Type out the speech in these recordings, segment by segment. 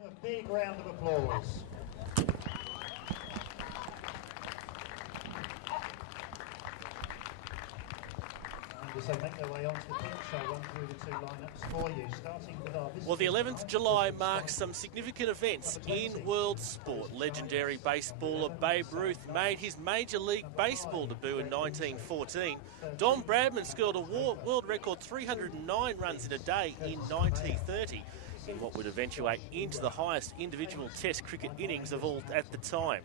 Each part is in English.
A big round of applause. As they make their way onto the pitch, I'll run through the two lineups for you, starting with our visitors. Well, the 11th July marks some significant events in world sport. Legendary baseballer Babe Ruth made his Major League Baseball debut in 1914. Don Bradman scored a world record 309 runs in a day in 1930. In what would eventuate into the highest individual Test cricket innings of all at the time.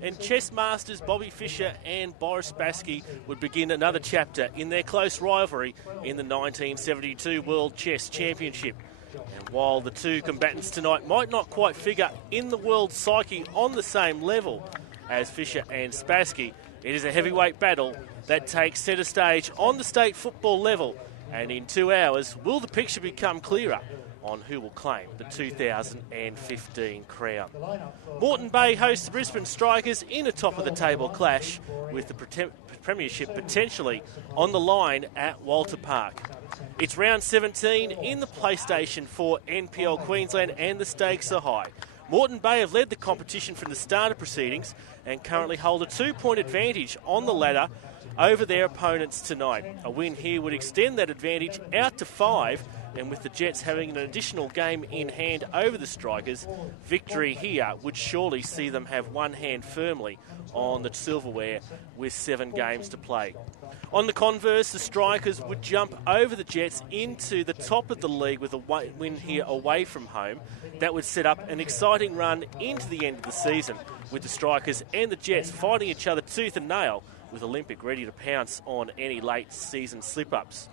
And chess masters Bobby Fischer and Boris Spassky would begin another chapter in their close rivalry in the 1972 World Chess Championship. And while the two combatants tonight might not quite figure in the world psyche on the same level as Fischer and Spassky, it is a heavyweight battle that takes centre stage on the state football level. And in 2 hours, will the picture become clearer on who will claim the 2015 crown. Moreton Bay hosts the Brisbane Strikers in a top-of-the-table clash with the premiership potentially on the line at Walter Park. It's round 17 in the PlayStation 4 NPL Queensland and the stakes are high. Moreton Bay have led the competition from the start of proceedings and currently hold a 2-point advantage on the ladder over their opponents tonight. A win here would extend that advantage out to 5, and with the Jets having an additional game in hand over the Strikers, victory here would surely see them have one hand firmly on the silverware with 7 games to play. On the converse, the Strikers would jump over the Jets into the top of the league with a win here away from home. That would set up an exciting run into the end of the season, with the Strikers and the Jets fighting each other tooth and nail, with Olympic ready to pounce on any late season slip-ups.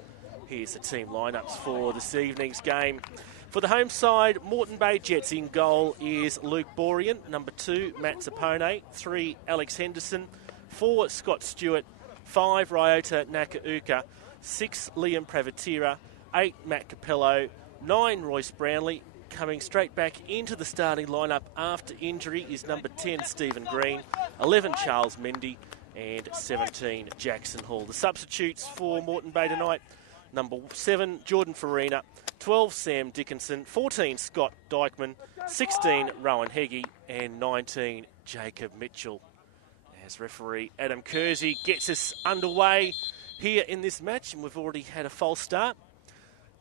Here's the team lineups for this evening's game. For the home side, Moreton Bay Jets in goal is Luke Borean. Number 2, Matt Zapone. 3, Alex Henderson. 4, Scott Stewart. 5, Ryota Nakauka. 6, Liam Pravatira. 8, Matt Capello. 9, Royce Brownlee. Coming straight back into the starting lineup after injury is number 10, Stephen Green. 11, Charles Mendy. And 17, Jackson Hall. The substitutes for Moreton Bay tonight: number 7, Jordan Farina. 12, Sam Dickinson. 14, Scott Dykeman. 16, Rowan Heggie. And 19, Jacob Mitchell. As referee Adam Kersey gets us underway here in this match, and we've already had a false start.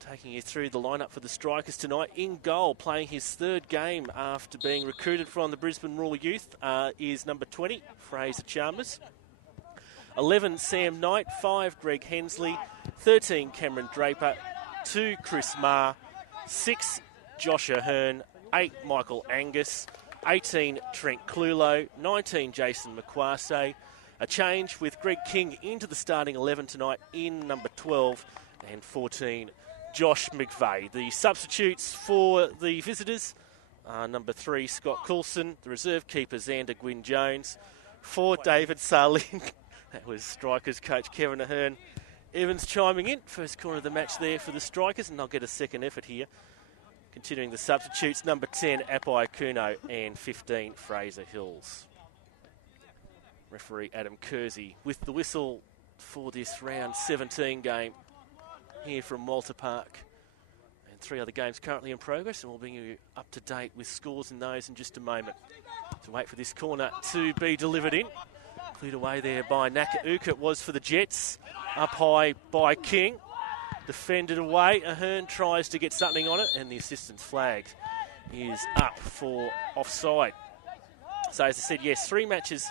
Taking you through the lineup for the Strikers tonight. In goal, playing his 3rd game after being recruited from the Brisbane Royal Youth, is number 20, Fraser Chalmers. 11, Sam Knight. 5, Greg Hensley. 13, Cameron Draper. 2, Chris Marr. 6, Josh Ahern. 8, Michael Angus. 18, Trent Clulo. 19, Jason McQuarse. A change with Greg King into the starting 11 tonight in number 12. And 14, Josh McVeigh. The substitutes for the visitors are number 3, Scott Coulson. The reserve keeper, Xander Gwynn Jones. 4, David Sarling. That was Strikers coach Kevin Ahern. Evans chiming in. First corner of the match there for the Strikers, and they'll get a second effort here. Continuing the substitutes, number 10, Apai Kuno, and 15, Fraser Hills. Referee Adam Kersey with the whistle for this round 17 game here from Walter Park. And 3 other games currently in progress, and we'll bring you up to date with scores in those in just a moment. To wait for this corner to be delivered in. Cleared away there by Nakauka, it was for the Jets. Up high by King. Defended away. Ahern tries to get something on it, and the assistant's flag is up for offside. So as I said, yes, 3 matches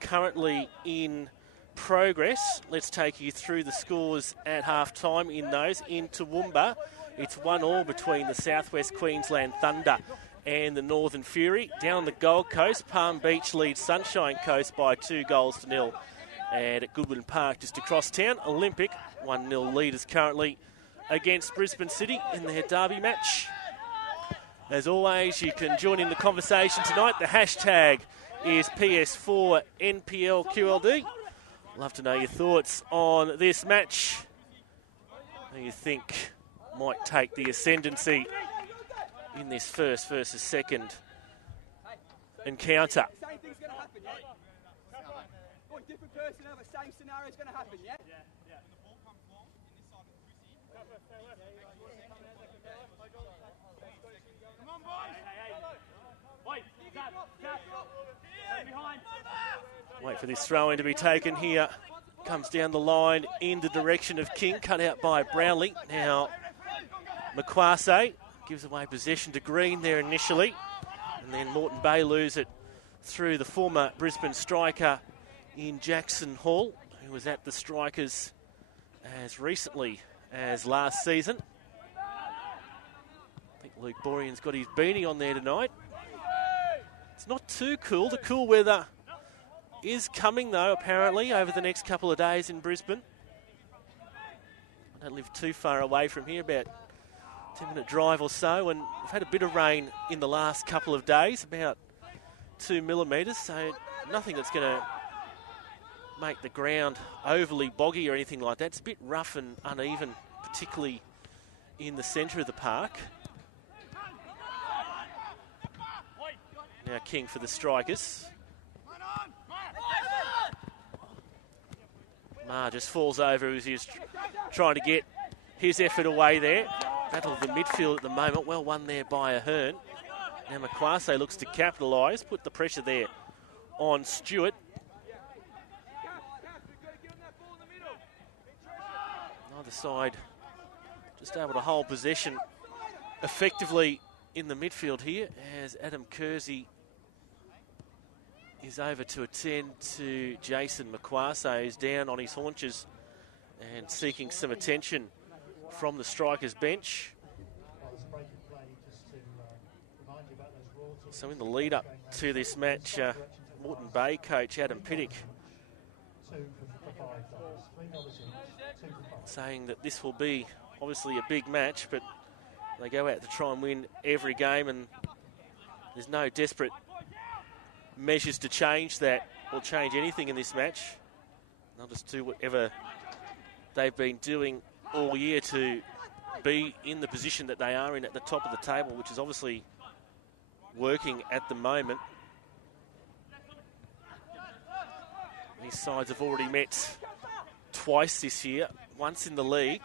currently in progress. Let's take you through the scores at half-time in those. In Toowoomba, it's 1-1 between the Southwest Queensland Thunder and the Northern Fury. Down the Gold Coast, Palm Beach leads Sunshine Coast by 2-0. And at Goodwin Park, just across town, Olympic 1-0 leaders currently against Brisbane City in their derby match. As always, you can join in the conversation tonight. The hashtag is PS4NPLQLD. Love to know your thoughts on this match. Who you think might take the ascendancy in this first versus second encounter. Same thing's going to happen, yeah? Different personnel, the same scenario is going to happen, yeah? Yeah. When the ball comes long, in this side of the Come on, boys! Wait for this throw-in to be taken here. Comes down the line in the direction of King, cut out by Brownlee. Now, Makwase gives away possession to Green there initially. And then Moreton Bay lose it through the former Brisbane striker in Jackson Hall, who was at the Strikers as recently as last season. I think Luke Borean's got his beanie on there tonight. It's not too cool. The cool weather is coming, though, apparently, over the next couple of days in Brisbane. I don't live too far away from here, about 10-minute drive or so, and we've had a bit of rain in the last couple of days, about 2 millimetres, so nothing that's going to make the ground overly boggy or anything like that. It's a bit rough and uneven, particularly in the centre of the park. Now King for the Strikers. Ma just falls over as he's trying to get his effort away there. Battle of the midfield at the moment. Well won there by Ahern. Now Makwase looks to capitalise, put the pressure there on Stewart. Neither side just able to hold possession effectively in the midfield here as Adam Kersey is over to attend to Jason Makwase, who's down on his haunches and seeking some attention from the Strikers bench. So in the lead up to this match, Moreton Bay coach Adam Pittick saying that this will be obviously a big match, but they go out to try and win every game, and there's no desperate measures to change that or change anything in this match. They'll just do whatever they've been doing all year to be in the position that they are in at the top of the table, which is obviously working at the moment. These sides have already met twice this year, once in the league.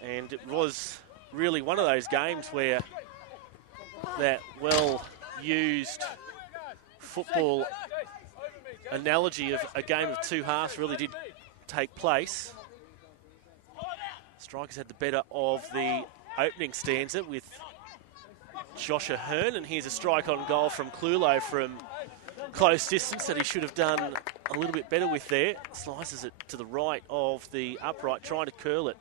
And it was really one of those games where that well-used football analogy of a game of two halves really did take place. Strikers had the better of the opening stanza with Josh Ahern, and here's a strike on goal from Clulo from close distance that he should have done a little bit better with there. Slices it to the right of the upright, trying to curl it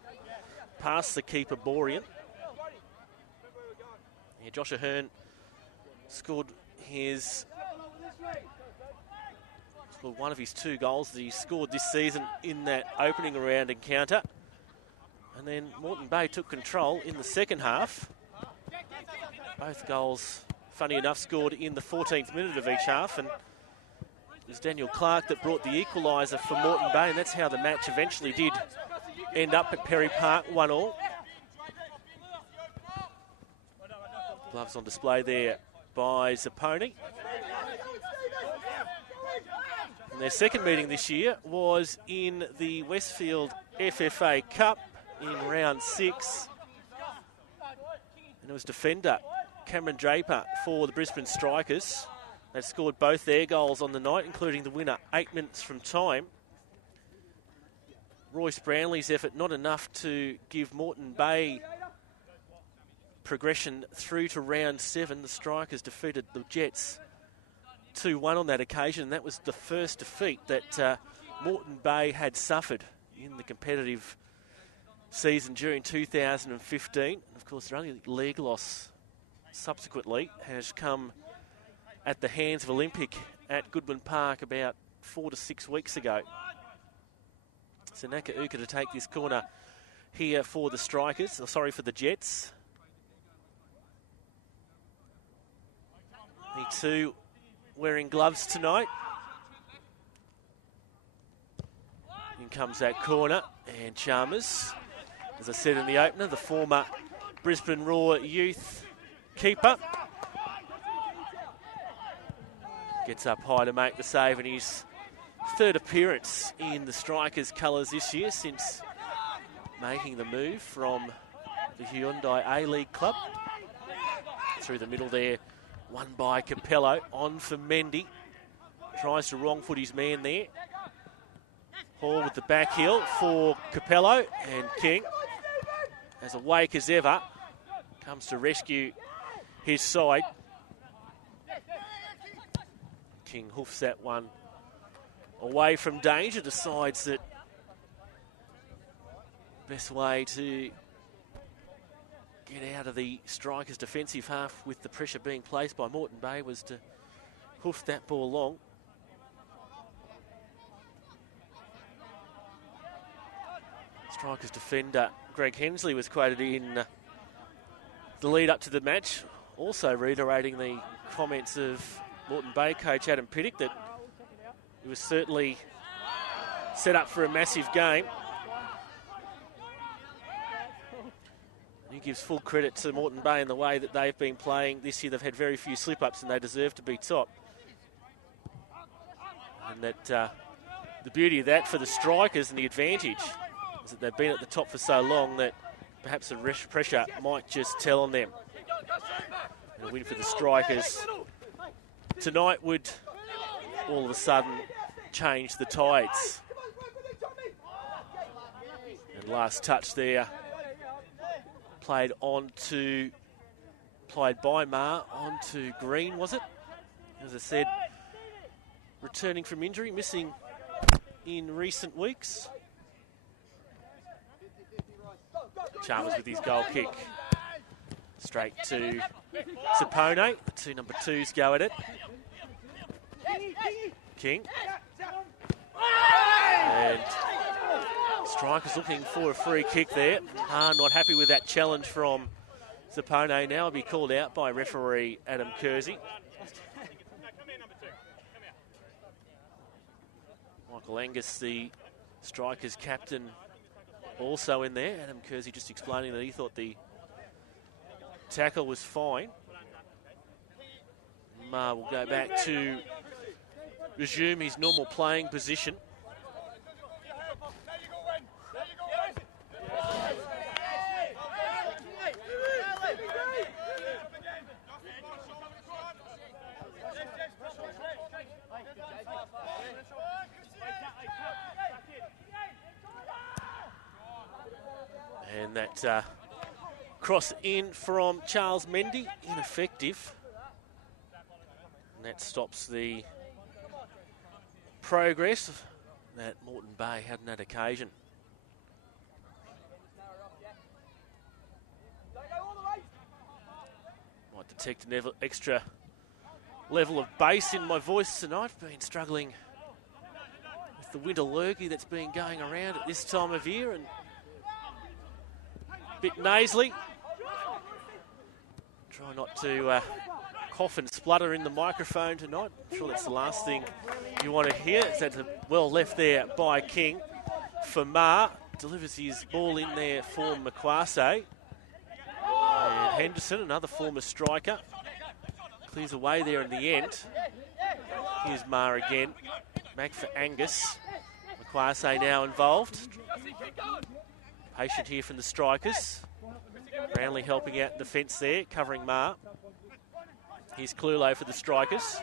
past the keeper, Borean. Yeah, Josh Ahern scored one of his 2 goals that he scored this season in that opening round encounter. And then Moreton Bay took control in the second half. Both goals, funny enough, scored in the 14th minute of each half, and it was Daniel Clark that brought the equaliser for Moreton Bay, and that's how the match eventually did end up at Perry Park, 1-1. Gloves on display there by Zapponi. And their second meeting this year was in the Westfield FFA Cup in round 6. And it was defender Cameron Draper for the Brisbane Strikers. They scored both their goals on the night, including the winner 8 minutes from time. Royce Brownlee's effort not enough to give Moreton Bay progression through to round 7. The Strikers defeated the Jets 2-1 on that occasion. That was the first defeat that Moreton Bay had suffered in the competitive season during 2015. And of course, their only league loss subsequently has come at the hands of Olympic at Goodwin Park about 4 to 6 weeks ago. So Naka Uka to take this corner here for the Strikers, for the Jets. He too wearing gloves tonight. In comes that corner, and Chalmers, as I said in the opener, the former Brisbane Roar youth keeper, gets up high to make the save, and his third appearance in the Strikers' colours this year since making the move from the Hyundai A-League club. Through the middle there Won by Capello, on for Mendy. Tries to wrong foot his man there. Hall with the back heel for Capello, and King, as awake as ever, comes to rescue his side. King hoofs that one away from danger, decides that best way to get out of the Strikers' defensive half with the pressure being placed by Moreton Bay was to hoof that ball long. Strikers defender Greg Hensley was quoted in the lead up to the match, also reiterating the comments of Moreton Bay coach Adam Piddick that it was certainly set up for a massive game. He gives full credit to Moreton Bay in the way that they've been playing this year. They've had very few slip-ups and they deserve to be top. And that the beauty of that for the Strikers and the advantage is that they've been at the top for so long that perhaps the pressure might just tell on them. And a win for the Strikers tonight would all of a sudden change the tides. And last touch there, played by Marr onto Green, was it? As I said, returning from injury, missing in recent weeks. Chalmers with his goal kick. Straight to Sapone. The two number twos go at it. King. And Strikers looking for a free kick there. Not happy with that challenge from Sapone. Now will be called out by referee Adam Kersey. Michael Angus, the Strikers captain, also in there. Adam Kersey just explaining that he thought the tackle was fine. Marr will go back to resume his normal playing position. And that cross in from Charles Mendy, ineffective. And that stops the progress that Moreton Bay had on that occasion. Might detect an extra level of bass in my voice tonight. I've been struggling with the winter lurgy that's been going around at this time of year, and bit nasally. Try not to cough and splutter in the microphone tonight. I'm sure that's the last thing you want to hear. It's well left there by King for Marr. Delivers his ball in there for Makwase. And Henderson, another former striker, clears away there in the end. Here's Marr again. Back for Angus. Makwase now involved. Patient here from the Strikers. Brownlee helping out in defence there, covering Marr. Here's Clulo for the Strikers.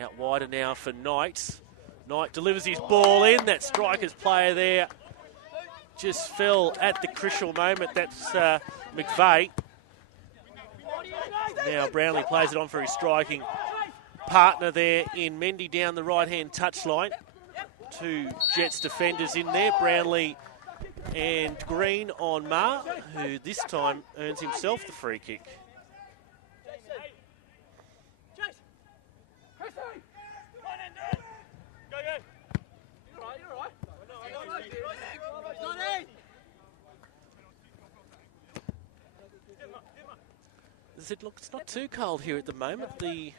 Out wider now for Knight. Knight delivers his ball in. That Strikers player there just fell at the crucial moment. That's McVeigh. Now Brownlee plays it on for his striking partner there in Mendy down the right-hand touchline. Two Jets defenders in there, Brownlee and Green on Marr, who this time earns himself the free kick. Look, it's not too cold here at the moment. The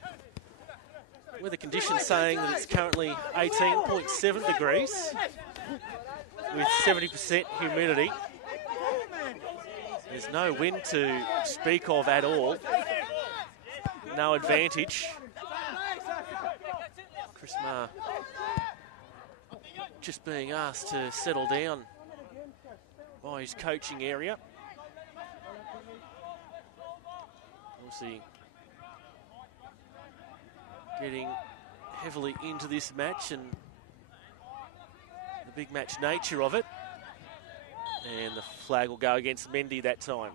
weather conditions saying that it's currently 18.7 degrees with 70% humidity. There's no wind to speak of at all. No advantage. Chris Marr just being asked to settle down by his coaching area. Obviously getting heavily into this match and the big match nature of it. And the flag will go against Mendy that time.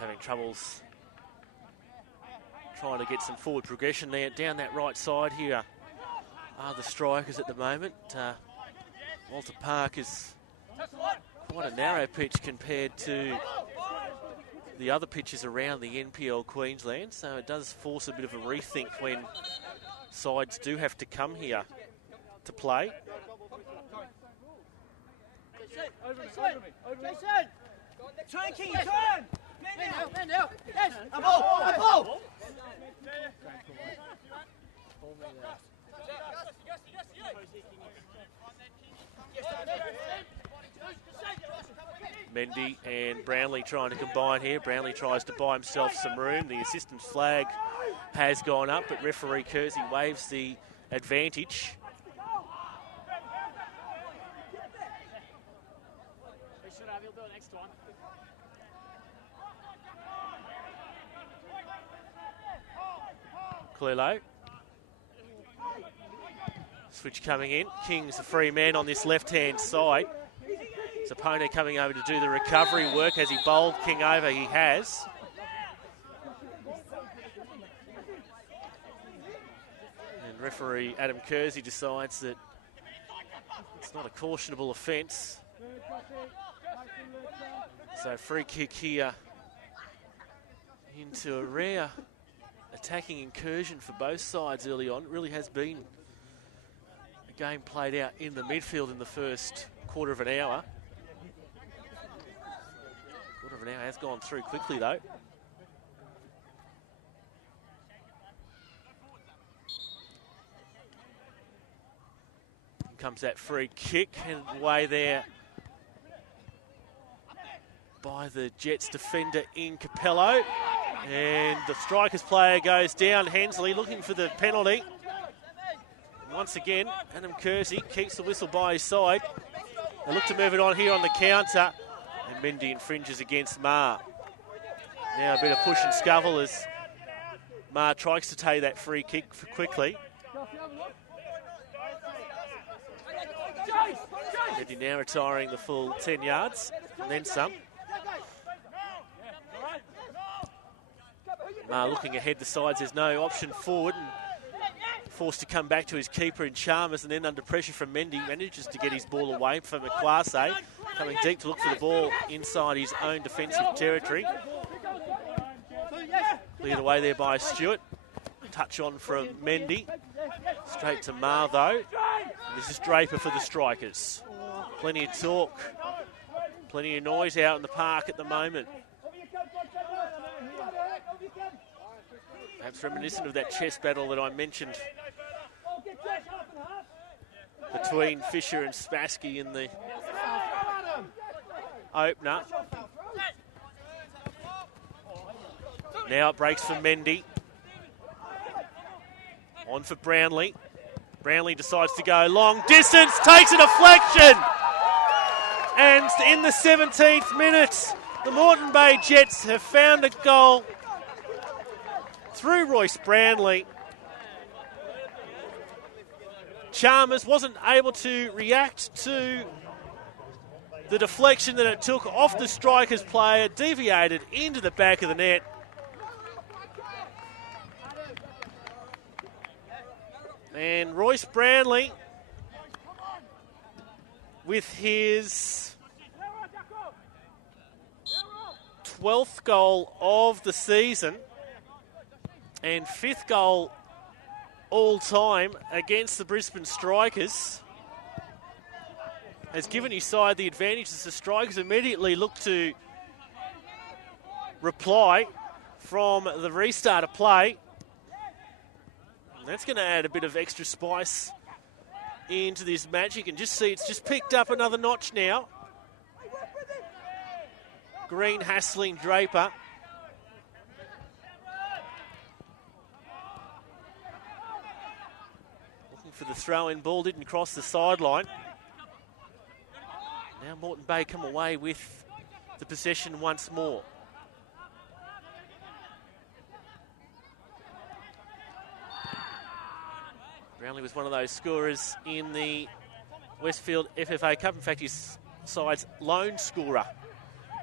Having troubles trying to get some forward progression there. Down that right side here are the strikers at the moment. Walter Park is quite a narrow pitch compared to the other pitches around the NPL Queensland, so it does force a bit of a rethink when sides do have to come here to play. Turn, King, turn! Man down! Yes! A ball! Mendy and Brownlee trying to combine here. Brownlee tries to buy himself some room. The assistant flag has gone up, but referee Kersey waves the advantage. He'll do the next one. Clelo. Switch coming in. King's a free man on this left-hand side. Zapone coming over to do the recovery work. Has he bowled King over? He has. And referee Adam Kersey decides that it's not a cautionable offence. So free kick here into a rare attacking incursion for both sides early on. It really has been a game played out in the midfield in the first quarter of an hour. Quarter of an hour has gone through quickly though. In comes that free kick and away there by the Jets defender in Capello. And the Strikers player goes down. Hensley looking for the penalty. And once again, Adam Kersey keeps the whistle by his side. They look to move it on here on the counter. And Mendy infringes against Marr. Now a bit of push and scuffle as Marr tries to take that free kick quickly. Mendy now retiring the full 10 yards and then some. Looking ahead the sides, there's no option forward and forced to come back to his keeper in Chalmers, and then under pressure from Mendy manages to get his ball away from Equalizer, coming deep to look for the ball inside his own defensive territory. Cleared away there by Stewart. Touch on from Mendy. Straight to Marr though. This is Draper for the Strikers. Plenty of talk, plenty of noise out in the park at the moment. Perhaps reminiscent of that chess battle that I mentioned between Fisher and Spassky in the opener. Now it breaks for Mendy. On for Brownlee. Brownlee decides to go long distance, takes a deflection. And in the 17th minute, the Moreton Bay Jets have found a goal through Royce Brownlee. Chalmers wasn't able to react to the deflection that it took off the Strikers player, deviated into the back of the net. And Royce Brownlee, with his 12th goal of the season and 5th goal all time against the Brisbane Strikers, has given his side the advantage as the Strikers immediately look to reply from the restart of play. And that's going to add a bit of extra spice into this match. You can just see it's just picked up another notch now. Green hassling Draper. Looking for the throw-in ball, didn't cross the sideline. Now Moreton Bay come away with the possession once more. Brownlee was one of those scorers in the Westfield FFA Cup. In fact, his side's lone scorer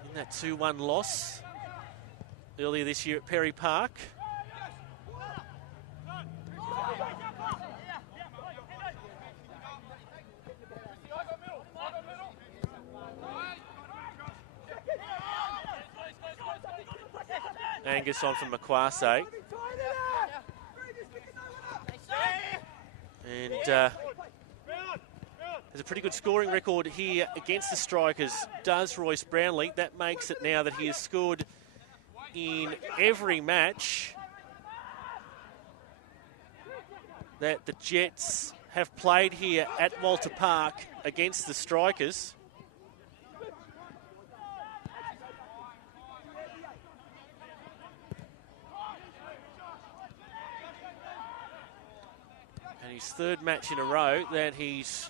in that 2-1 loss earlier this year at Perry Park. Angus on from Makwase. And there's a pretty good scoring record here against the Strikers, does Royce Brownlee. That makes it now that he has scored in every match that the Jets have played here at Walter Park against the Strikers. And his third match in a row that he's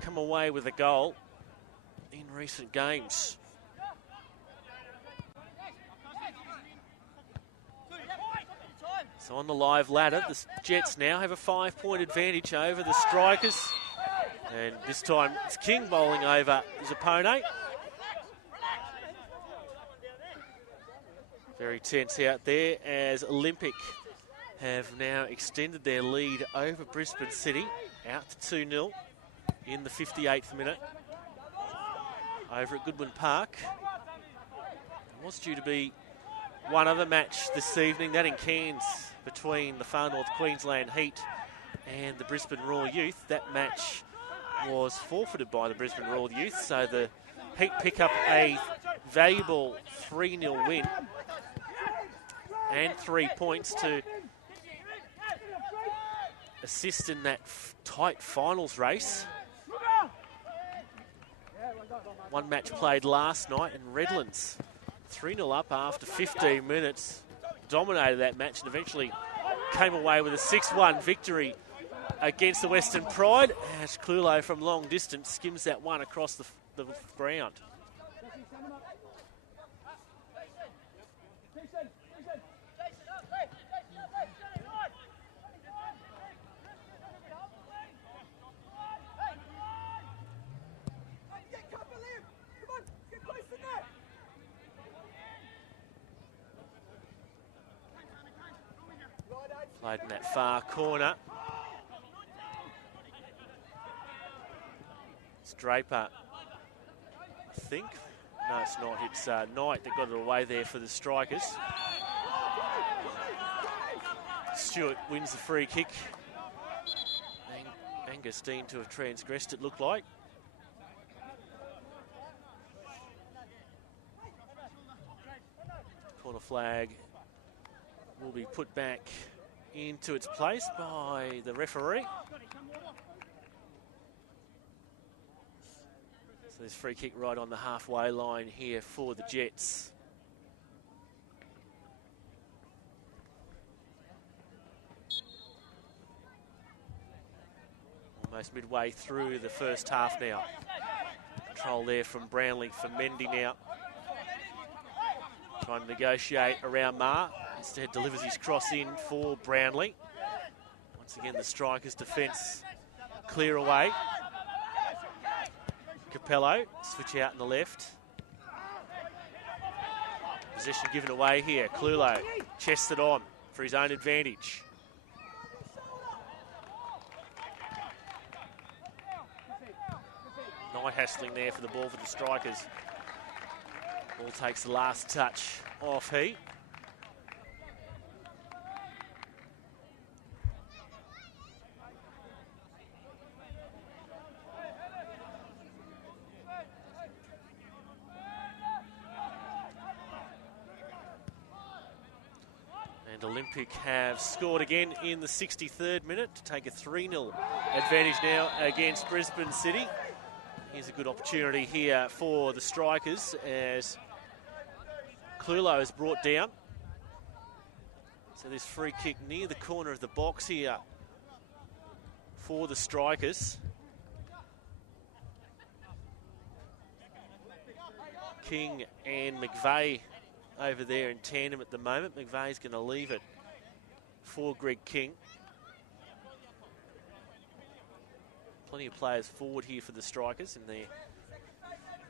come away with a goal in recent games. So on the live ladder, the Jets now have a 5-point advantage over the Strikers. And this time it's King bowling over Zappone. Very tense out there as Olympic have now extended their lead over Brisbane City out to 2-0 in the 58th minute over at Goodwin Park. There was due to be one other match this evening, that in Cairns, between the Far North Queensland Heat and the Brisbane Royal Youth. That match was forfeited by the Brisbane Royal Youth, so the Heat pick up a valuable 3-0 win and 3 points to assist in that tight finals race. One match played last night, and Redlands 3-0 up after 15 minutes, dominated that match and eventually came away with a 6-1 victory against the Western Pride. As Clulo from long distance skims that one across the ground. Played in that far corner. It's Draper, I think. No, it's not. It's Knight that got it away there for the Strikers. Stewart wins the free kick. Angus deemed to have transgressed, it looked like. Corner flag will be put back into its place by the referee. So there's free kick right on the halfway line here for the Jets. Almost midway through the first half now. Control there from Brownlee for Mendy now. Trying to negotiate around Marr. Instead delivers his cross in for Brownlee. Once again, the Strikers' defence clear away. Capello, switch out in the left. Possession given away here. Clulo chests it on for his own advantage. Knight hassling there for the ball for the Strikers. Ball takes the last touch off Heat. And Olympic have scored again in the 63rd minute to take a 3-0 advantage now against Brisbane City. Here's a good opportunity here for the Strikers as Clulo is brought down. So this free kick near the corner of the box here for the Strikers. King and McVeigh over there in tandem at the moment. McVeigh's going to leave it for Greg King. Plenty of players forward here for the Strikers in their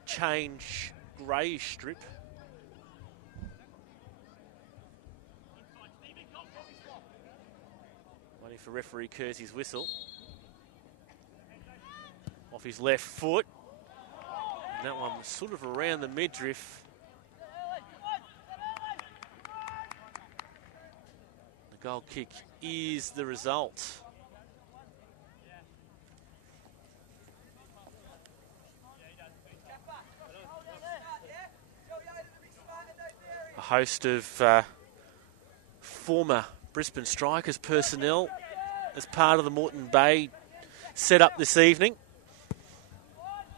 change greyish strip. Waiting for referee Kersey's whistle. Off his left foot. And that one was sort of around the midriff. The goal kick is the result. A host of former Brisbane Strikers personnel as part of the Moreton Bay setup this evening.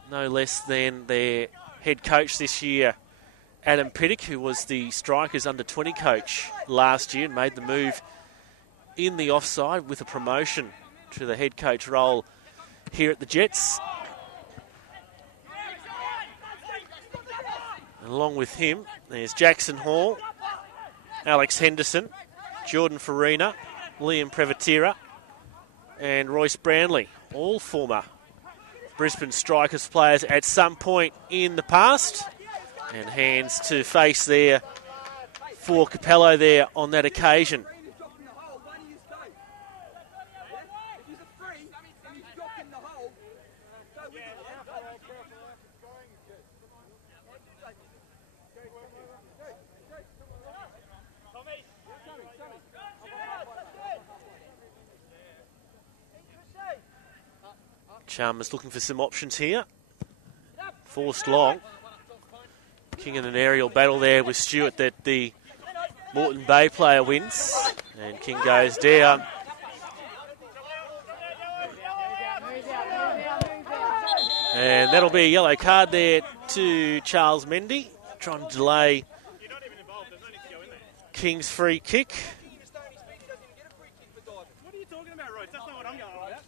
No less than their head coach this year, Adam Pittock, who was the Strikers under-20 coach last year and made the move in the offside with a promotion to the head coach role here at the Jets. And along with him, there's Jackson Hall, Alex Henderson, Jordan Farina, Liam Prevatira and Royce Brownlee, all former Brisbane Strikers players at some point in the past. And hands to face there for Capello there on that occasion. Chalmers looking for some options here. Forced long. King in an aerial battle there with Stewart that the Moreton Bay player wins. And King goes down. And that'll be a yellow card there to Charles Mendy, trying to delay King's free kick. What are you talking about, Royce? That's not what I'm going on about.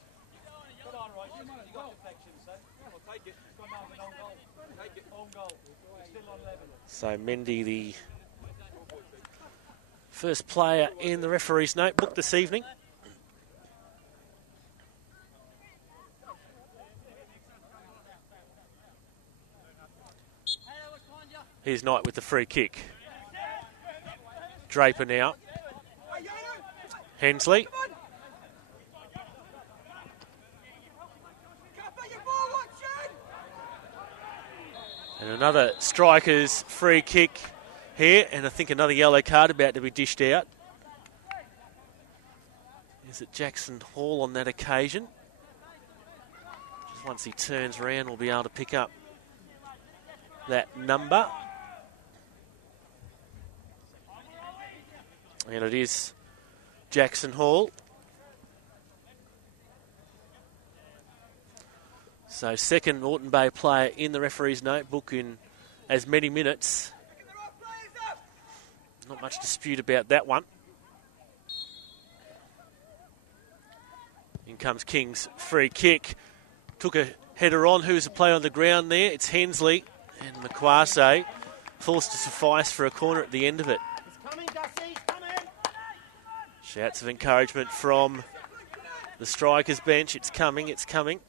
So Mendy, the first player in the referee's notebook this evening. Here's Knight with the free kick. Draper now. Hensley. And another Strikers free kick here, and I think another yellow card about to be dished out. Is it Jackson Hall on that occasion? Just once he turns around, we'll be able to pick up that number. And it is Jackson Hall. So second Moreton Bay player in the referee's notebook in as many minutes. Not much dispute about that one. In comes King's free kick. Took a header on. Who's the player on the ground there? It's Hensley and Makwase. Forced to suffice for a corner at the end of it. Shouts of encouragement from the Strikers bench. It's coming, it's coming.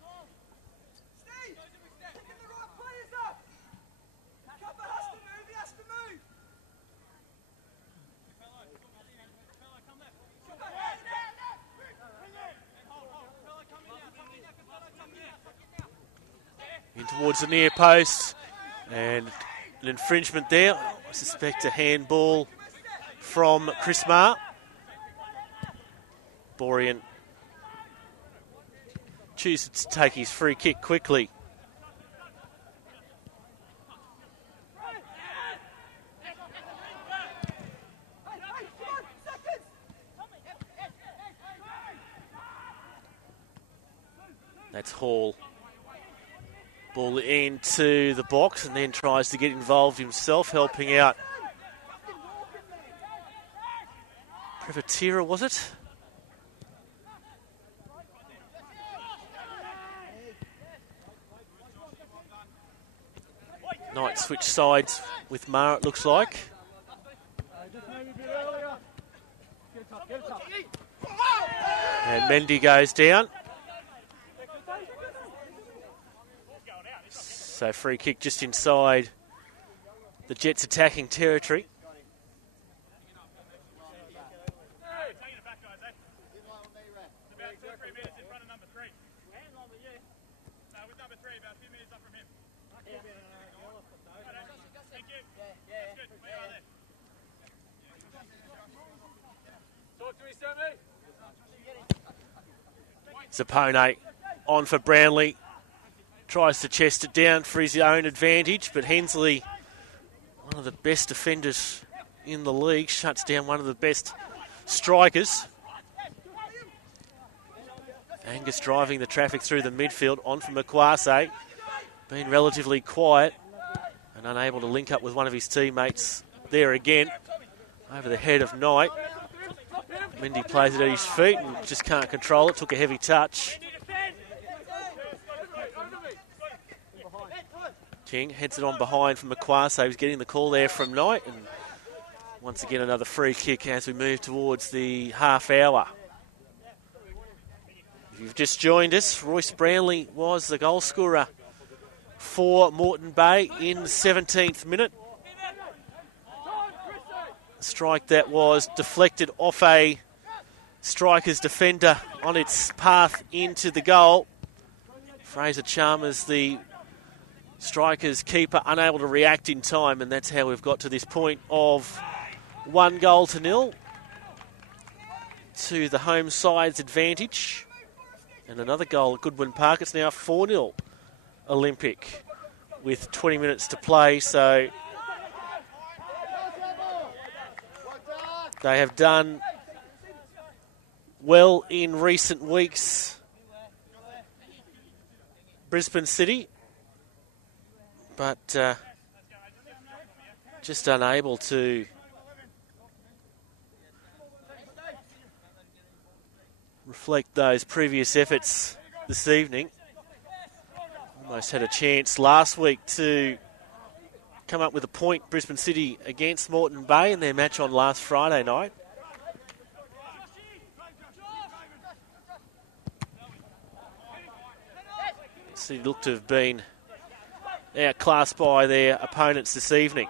In towards the near post, and an infringement there. I suspect a handball from Chris Marr. Borean chooses to take his free kick quickly. That's Hall. Ball into the box and then tries to get involved himself, helping out. Privatira, was it? Knight switch sides with Mara, it looks like. And Mendy goes down. So free kick just inside the Jets' attacking territory. Zapone on for Brownlee. Tries to chest it down for his own advantage, but Hensley, one of the best defenders in the league, shuts down one of the best strikers. Angus driving the traffic through the midfield, on for Makwase, being relatively quiet and unable to link up with one of his teammates there again. Over the head of Knight. Mendy plays it at his feet and just can't control it, took a heavy touch. King heads it on behind from Makwase. He's getting the call there from Knight. And once again, another free kick as we move towards the half hour. If you've just joined us, Royce Brownlee was the goal scorer for Moreton Bay in the 17th minute. A strike that was deflected off a Strikers defender on its path into the goal. Fraser Chalmers, the Strikers keeper, unable to react in time, and that's how we've got to this point of 1-0 to the home side's advantage. And another goal at Goodwin Park. It's now 4-0 Olympic with 20 minutes to play, so they have done well in recent weeks, Brisbane City, but just unable to reflect those previous efforts this evening. Almost had a chance last week to come up with a point, Brisbane City, against Moreton Bay in their match on last Friday night. City looked to have been outclassed by their opponents this evening.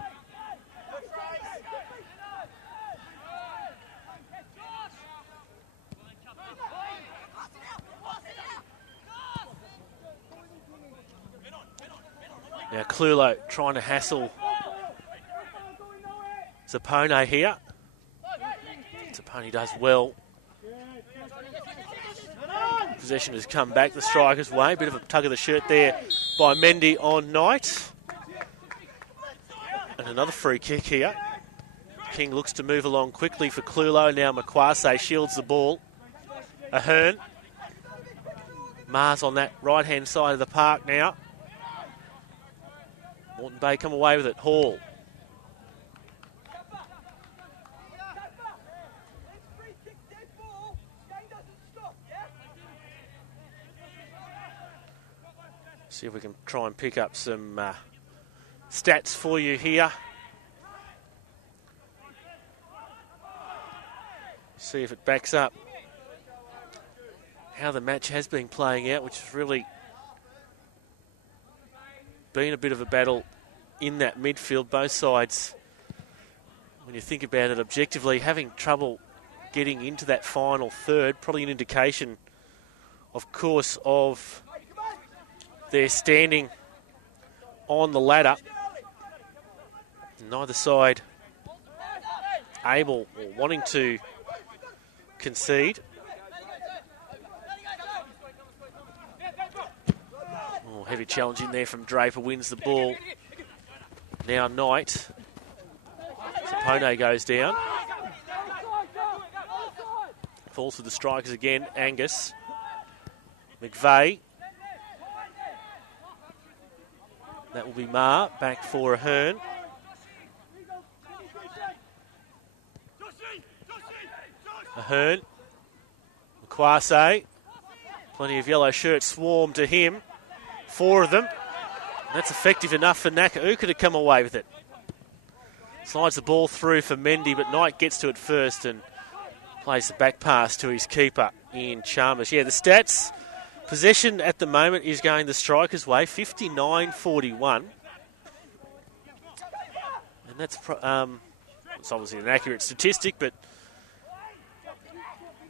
Now Clulo trying to hassle Zapone here. Zapone does well. Possession has come back the Strikers' way. Bit of a tug of the shirt there by Mendy on Knight. And another free kick here. King looks to move along quickly for Clulo. Now Makwase shields the ball. Ahern. Mars on that right-hand side of the park now. Moreton Bay come away with it. Hall. See if we can try and pick up some stats for you here. See if it backs up how the match has been playing out, which has really been a bit of a battle in that midfield. Both sides, when you think about it objectively, having trouble getting into that final third. Probably an indication, of course, of their standing on the ladder. Neither side able or wanting to concede. Oh, heavy challenge in there from Draper, wins the ball. Now Knight. Zapone goes down. Falls to the Strikers again, Angus. McVeigh That will be Ma, back for Ahern. Ahern, Kwase, plenty of yellow shirts swarm to him, 4 of them. That's effective enough for Nakauka to come away with it. Slides the ball through for Mendy, but Knight gets to it first and plays the back pass to his keeper in Chalmers. Yeah, the stats, possession at the moment is going the Strikers' way, 59-41. And that's it's obviously an accurate statistic, but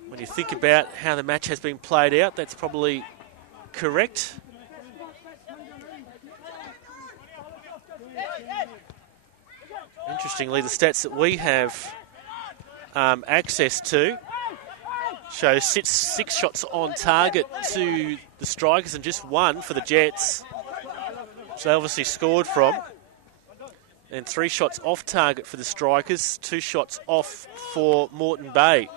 when you think about how the match has been played out, that's probably correct. Interestingly, the stats that we have access to show six shots on target to the Strikers and just 1 for the Jets, which they obviously scored from. And 3 shots off target for the Strikers, 2 shots off for Moreton Bay.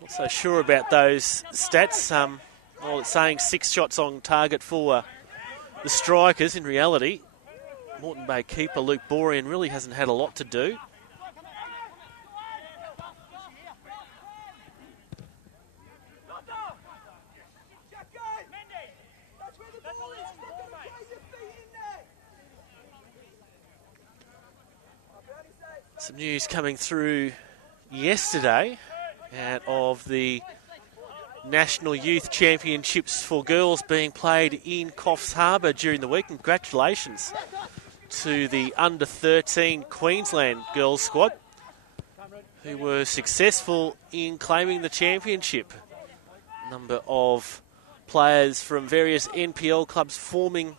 Not so sure about those stats. Well, it's saying 6 shots on target for the Strikers. In reality, Moreton Bay keeper Luke Borean really hasn't had a lot to do. Some news coming through yesterday out of the National Youth Championships for girls being played in Coffs Harbour during the week. Congratulations to the under-13 Queensland girls squad who were successful in claiming the championship. A number of players from various NPL clubs forming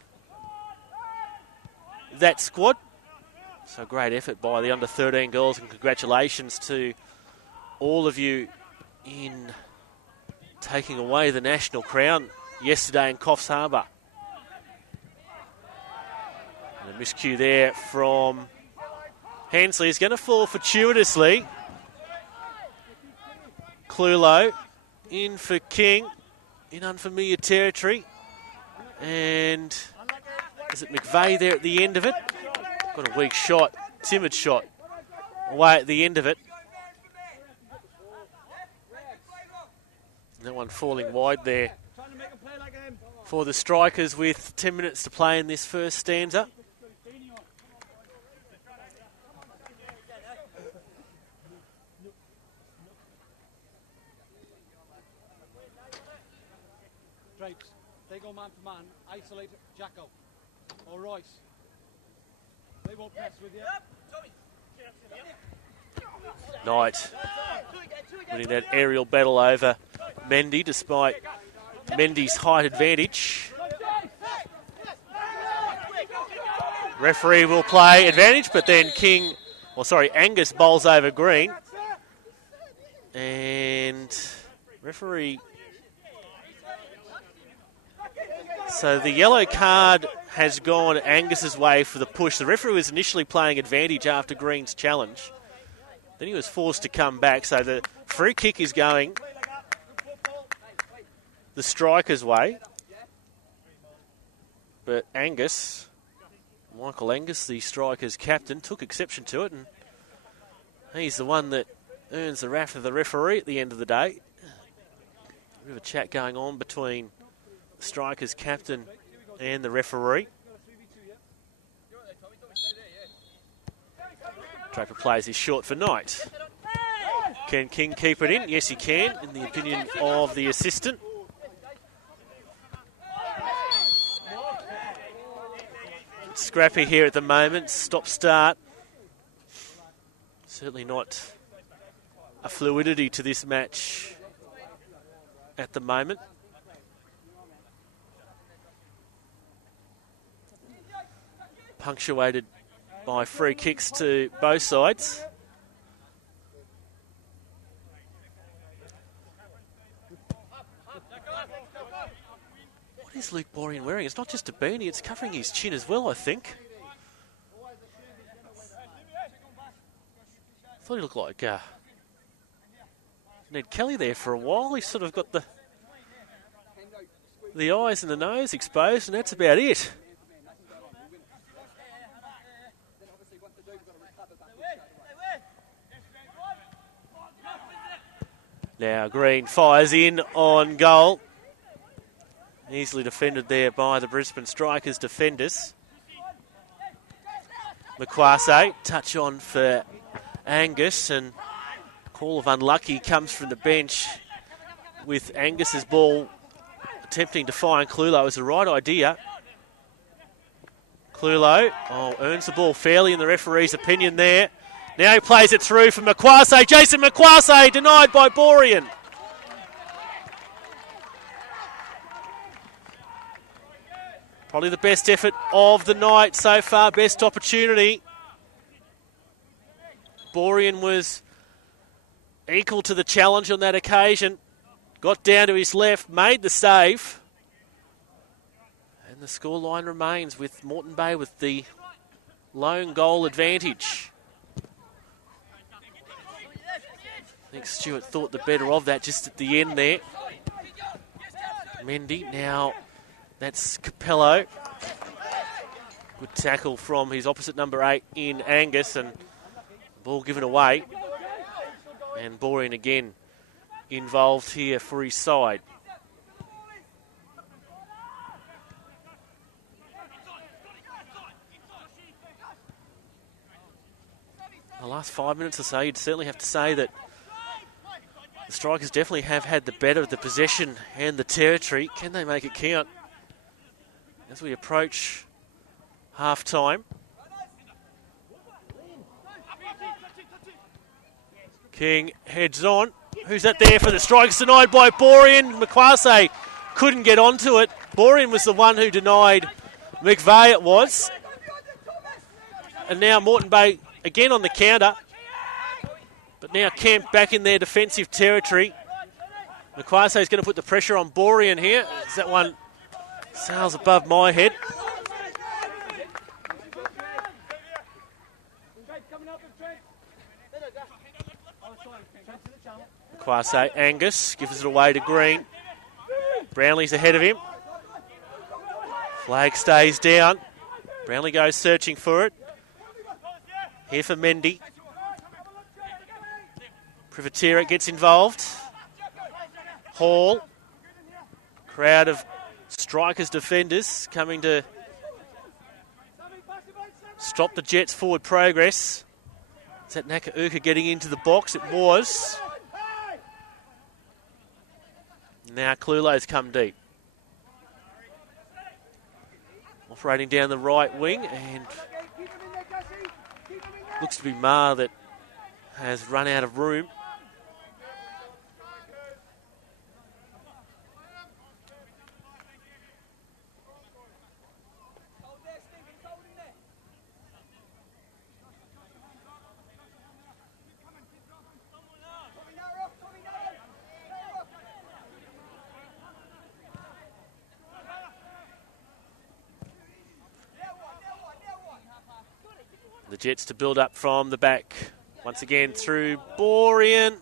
that squad. So great effort by the under-13 girls, and congratulations to all of you in taking away the national crown yesterday in Coffs Harbour. And a miscue there from Hensley is going to fall fortuitously. Clulo in for King in unfamiliar territory. And is it McVeigh there at the end of it? Got a weak shot, timid shot, away at the end of it. That one falling wide there for the Strikers with 10 minutes to play in this first stanza. Drapes, they go man to man, isolate Jacko or Royce. They won't press with you. Knight winning that aerial battle over Mendy despite Mendy's height advantage. Referee will play advantage, but then Angus bowls over Green. And referee... So the yellow card has gone Angus's way for the push. The referee was initially playing advantage after Green's challenge. Then he was forced to come back. So the free kick is going the Strikers' way. But Michael Angus, the Strikers' captain, took exception to it. And he's the one that earns the wrath of the referee at the end of the day. A bit of a chat going on between the Strikers' captain and the referee. Draper plays his short for Knight. Can King keep it in? Yes, he can, in the opinion of the assistant. Scrappy here at the moment. Stop-start. Certainly not a fluidity to this match at the moment. Punctuated by free kicks to both sides. What is Luke Borean wearing? It's not just a beanie, it's covering his chin as well, I think. I thought he looked like Ned Kelly there for a while. He's sort of got the the eyes and the nose exposed, and that's about it. Now Green fires in on goal. Easily defended there by the Brisbane Strikers defenders. Makwase, touch on for Angus, and call of unlucky comes from the bench with Angus's ball attempting to find Clulo. It was the right idea. Clulo earns the ball fairly in the referee's opinion there. Now he plays it through for Makwase. Jason Makwase denied by Borean. Probably the best effort of the night so far, best opportunity. Borean was equal to the challenge on that occasion. Got down to his left, made the save. And the scoreline remains with Moreton Bay with the lone goal advantage. I think Stewart thought the better of that just at the end there. Mendy, now that's Capello. Good tackle from his opposite number 8 in Angus, and ball given away. And Borean again involved here for his side. The last 5 minutes or so, you'd certainly have to say that the Strikers definitely have had the better of the possession and the territory. Can they make it count as we approach half-time? King heads on. Who's that there for the Strikers? Denied by Borean. Makwase couldn't get onto it. Borean was the one who denied McVeigh, it was. And now Moreton Bay again on the counter. But now camped back in their defensive territory. Makwase is going to put the pressure on Borean here. As that one sails above my head. Makwase, Angus gives it away to Green. Brownlee's ahead of him. Flag stays down. Brownlee goes searching for it. Here for Mendy. Privatera gets involved. Hall. Crowd of Strikers defenders coming to stop the Jets' forward progress. Is that Nakauka getting into the box? It was. Now Clulo's come deep. Operating down the right wing, and looks to be Ma that has run out of room. The Jets to build up from the back. Once again through Borean.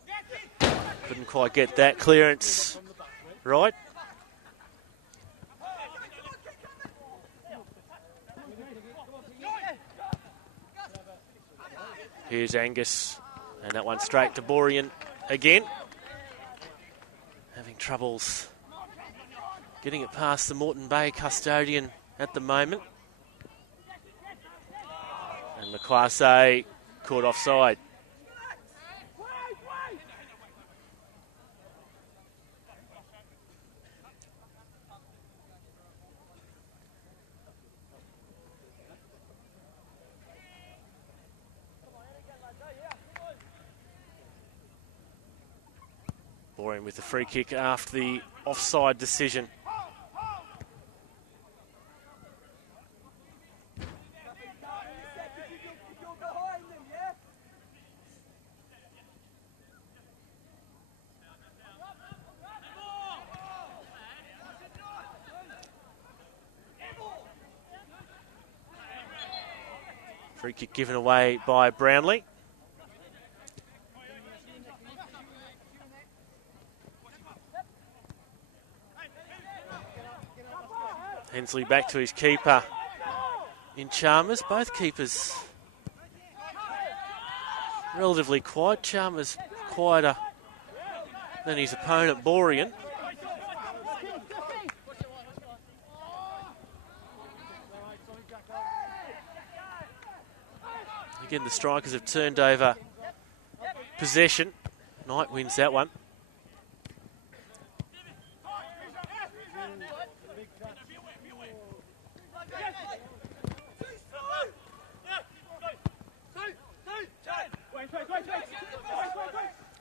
Couldn't quite get that clearance right. Here's Angus. And that one straight to Borean again. Having troubles getting it past the Moreton Bay custodian at the moment. And Makwase caught offside. Borean with the free kick after the offside decision. Free kick given away by Brownlee. Hensley back to his keeper in Chalmers. Both keepers relatively quiet. Chalmers quieter than his opponent, Borean. Again, the Strikers have turned over possession. Knight wins that one.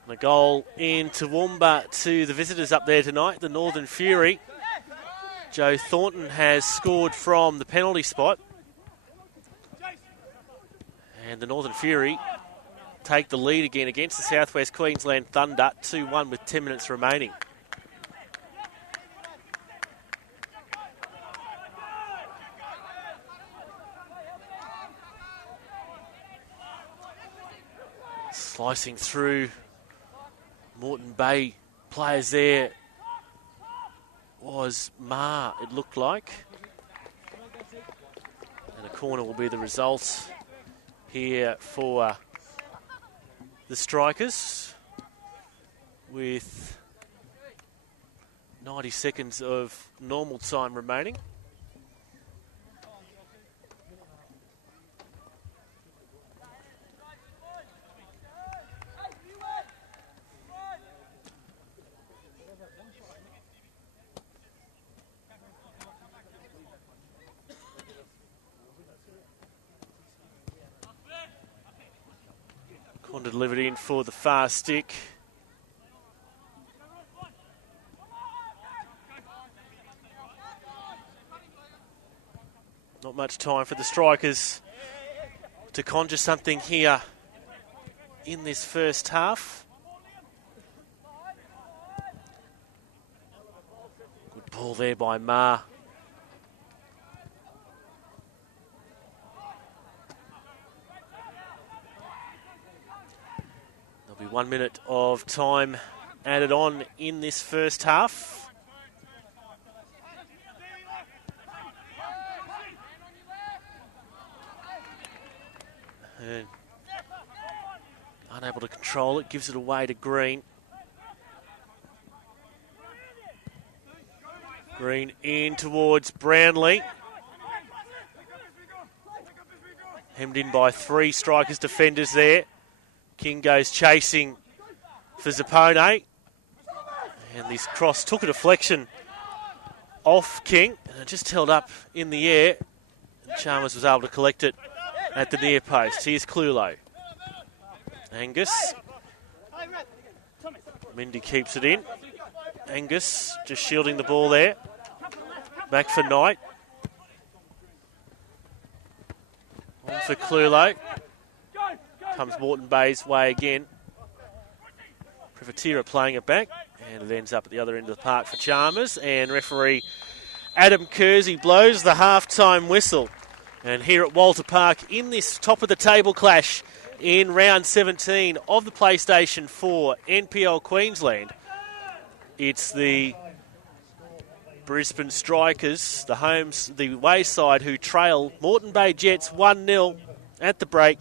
The goal in Toowoomba to the visitors up there tonight, the Northern Fury. Joe Thornton has scored from the penalty spot. And the Northern Fury take the lead again against the South West Queensland Thunder, 2-1 with 10 minutes remaining. Slicing through Moreton Bay players there was Ma, it looked like. And a corner will be the result here for the Strikers with 90 seconds of normal time remaining. Corner delivered in for the far stick. Not much time for the Strikers to conjure something here in this first half. Good ball there by Ma. There'll be 1 minute of time added on in this first half. And unable to control it, gives it away to Green. Green in towards Brownlee. Hemmed in by three Strikers defenders there. King goes chasing for Zappone. And this cross took a deflection off King. And it just held up in the air. And Chalmers was able to collect it at the near post. Here's Clulo. Angus. Mindy keeps it in. Angus just shielding the ball there. Back for Knight. On for Clulo. Comes Moreton Bay's way again. Privatira playing it back. And it ends up at the other end of the park for Chalmers. And referee Adam Kersey blows the half-time whistle. And here at Walter Park in this top-of-the-table clash in round 17 of the PlayStation 4 NPL Queensland, it's the Brisbane Strikers, the away side, who trail Moreton Bay Jets 1-0 at the break.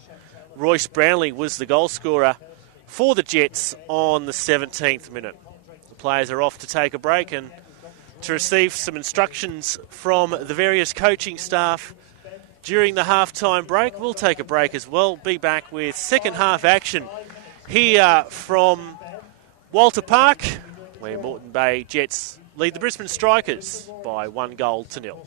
Royce Brownlee was the goal scorer for the Jets on the 17th minute. The players are off to take a break and to receive some instructions from the various coaching staff during the half-time break. We'll take a break as well. Be back with second half action here from Walter Park, where Moreton Bay Jets lead the Brisbane Strikers by 1-0.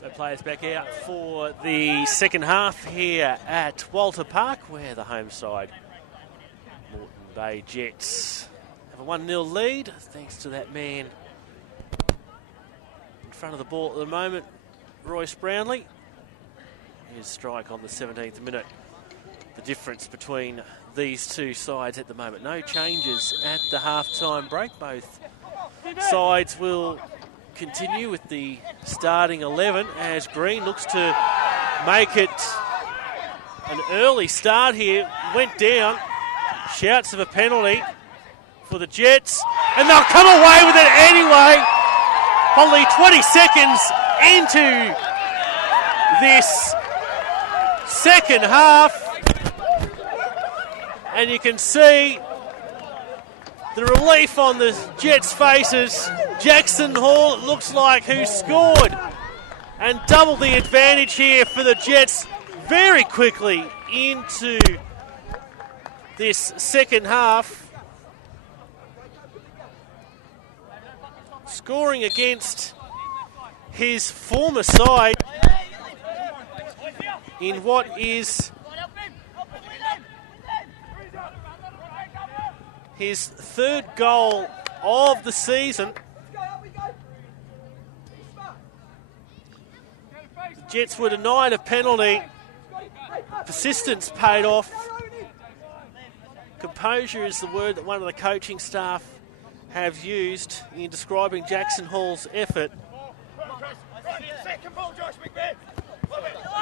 So players back out for the second half here at Walter Park, where the home side, Moreton Bay Jets, have a 1-0 lead thanks to that man in front of the ball at the moment, Royce Brownlee. His strike on the 17th minute. The difference between these two sides at the moment. No changes at the half-time break. Both sides will continue with the starting 11 as Green looks to make it an early start here. Went down. Shouts of a penalty for the Jets. And they'll come away with it anyway. Only 20 seconds into this second half. And you can see the relief on the Jets' faces. Jackson Hall, it looks like, who scored and doubled the advantage here for the Jets very quickly into this second half. Scoring against his former side in what is his third goal of the season. The Jets were denied a penalty. Persistence paid off. Composure is the word that one of the coaching staff have used in describing Jackson Hall's effort.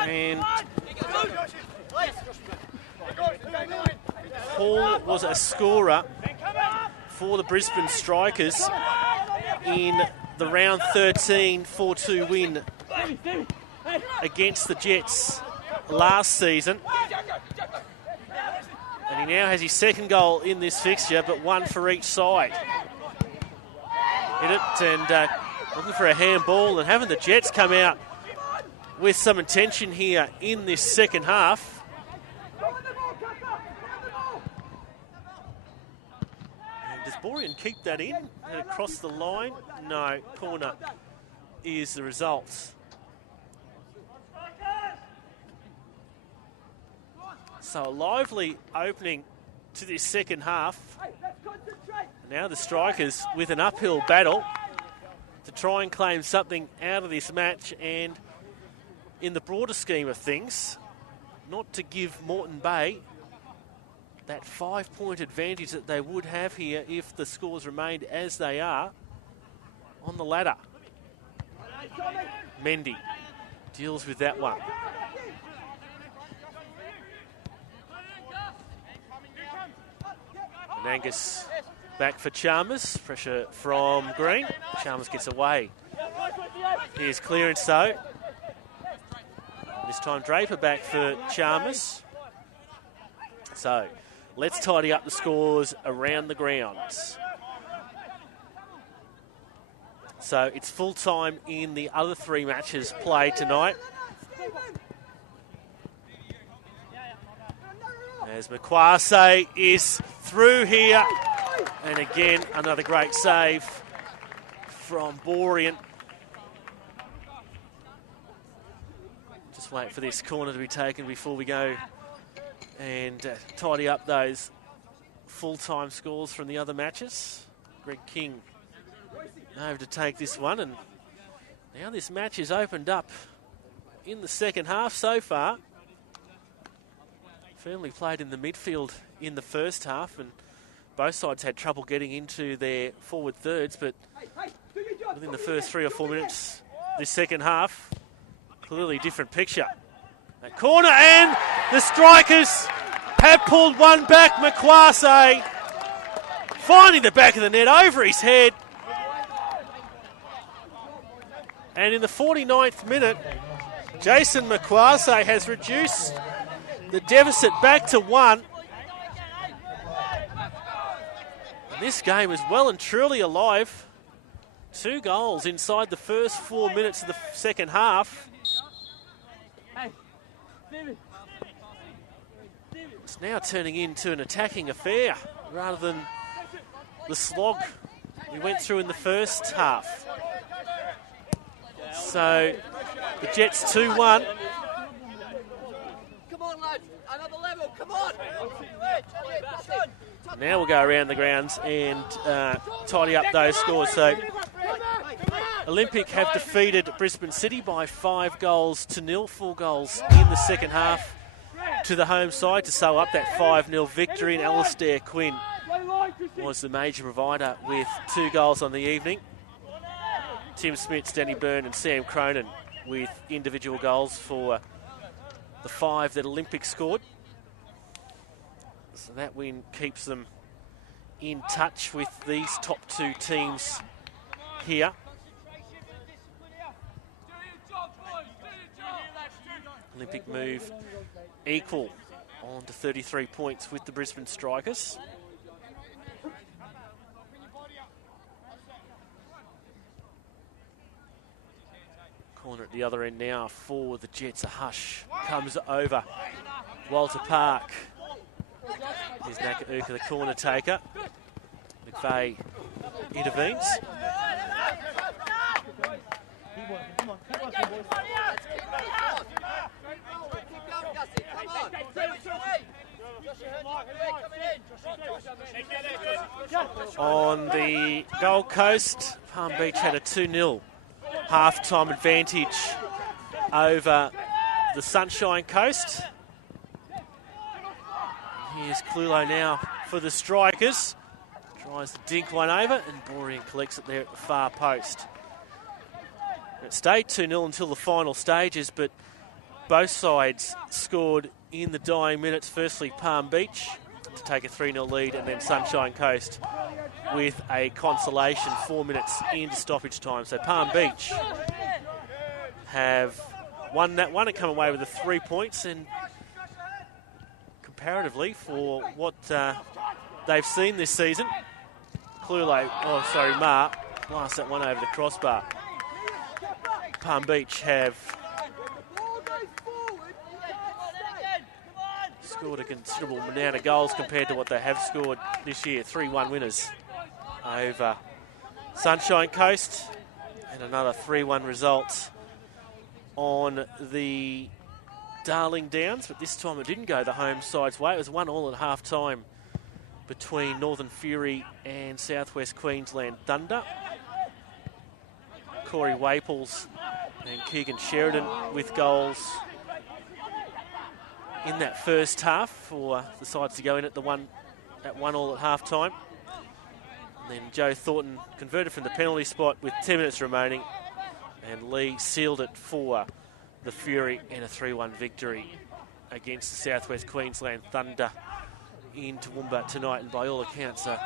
And Hall was a scorer for the Brisbane Strikers in the round 13 4-2 win against the Jets last season. And he now has his second goal in this fixture, but one for each side. Hit it and looking for a handball, and having the Jets come out with some intention here in this second half. Does Borean keep that in and across the line? No, corner is the result. So a lively opening to this second half. Now the Strikers with an uphill battle to try and claim something out of this match, and in the broader scheme of things, not to give Moreton Bay that 5-point advantage that they would have here if the scores remained as they are on the ladder. Mendy deals with that one. And Angus back for Chalmers. Pressure from Green. Chalmers gets away. Here's clearance though. This time Draper back for Chalmers. So let's tidy up the scores around the grounds. So it's full time in the other three matches played tonight. As Makwase is through here. And again, another great save from Borean. Just wait for this corner to be taken before we go and tidy up those full-time scores from the other matches. Greg King over to take this one, and now this match is opened up in the second half so far. Firmly played in the midfield in the first half, and both sides had trouble getting into their forward thirds, but within the first 3 or 4 minutes this second half, clearly different picture. That corner, and the Strikers have pulled one back. Makwase finding the back of the net over his head. And in the 49th minute, Jason Makwase has reduced the deficit back to 1. And this game is well and truly alive. 2 goals inside the first 4 minutes of the second half. It's now turning into an attacking affair rather than the slog we went through in the first half. So The Jets 2-1. Come on, lads. Another level. Come on. Now we'll go around the grounds and tidy up those scores. So Olympic have defeated Brisbane City by 5-0, 4 goals in the second half to the home side to sew up that 5-0 victory. And Alistair Quinn was the major provider with 2 goals on the evening. Tim Smith, Danny Byrne and Sam Cronin with individual goals for the 5 that Olympic scored. So that win keeps them in touch with these top 2 teams here. Olympic move equal on to 33 points with the Brisbane Strikers. Corner at the other end now for the Jets. A hush comes over Walter Park. Here's Nakauka, the corner taker. McVeigh intervenes. On the Gold Coast, Palm Beach had a 2-0 half-time advantage over the Sunshine Coast. Here's Clulo now for the Strikers. Tries to dink one over and Borean collects it there at the far post. It stayed 2-0 until the final stages, but both sides scored in the dying minutes. Firstly, Palm Beach to take a 3-0 lead, and then Sunshine Coast with a consolation 4 minutes into stoppage time. So Palm Beach have won that one and come away with the 3 points, and comparatively for what they've seen this season, Marr blast that one over the crossbar. Palm Beach have scored a considerable amount of goals compared to what they have scored this year. 3-1 winners over Sunshine Coast, and another 3-1 result on the Darling Downs, but this time it didn't go the home side's way. It was 1-1 at half-time between Northern Fury and Southwest Queensland Thunder. Corey Waples and Keegan Sheridan with goals in that first half for the sides to go in at 1-1 at half-time. And then Joe Thornton converted from the penalty spot with 10 minutes remaining, and Lee sealed it for the Fury in a 3-1 victory against the Southwest Queensland Thunder in Toowoomba tonight. And by all accounts, a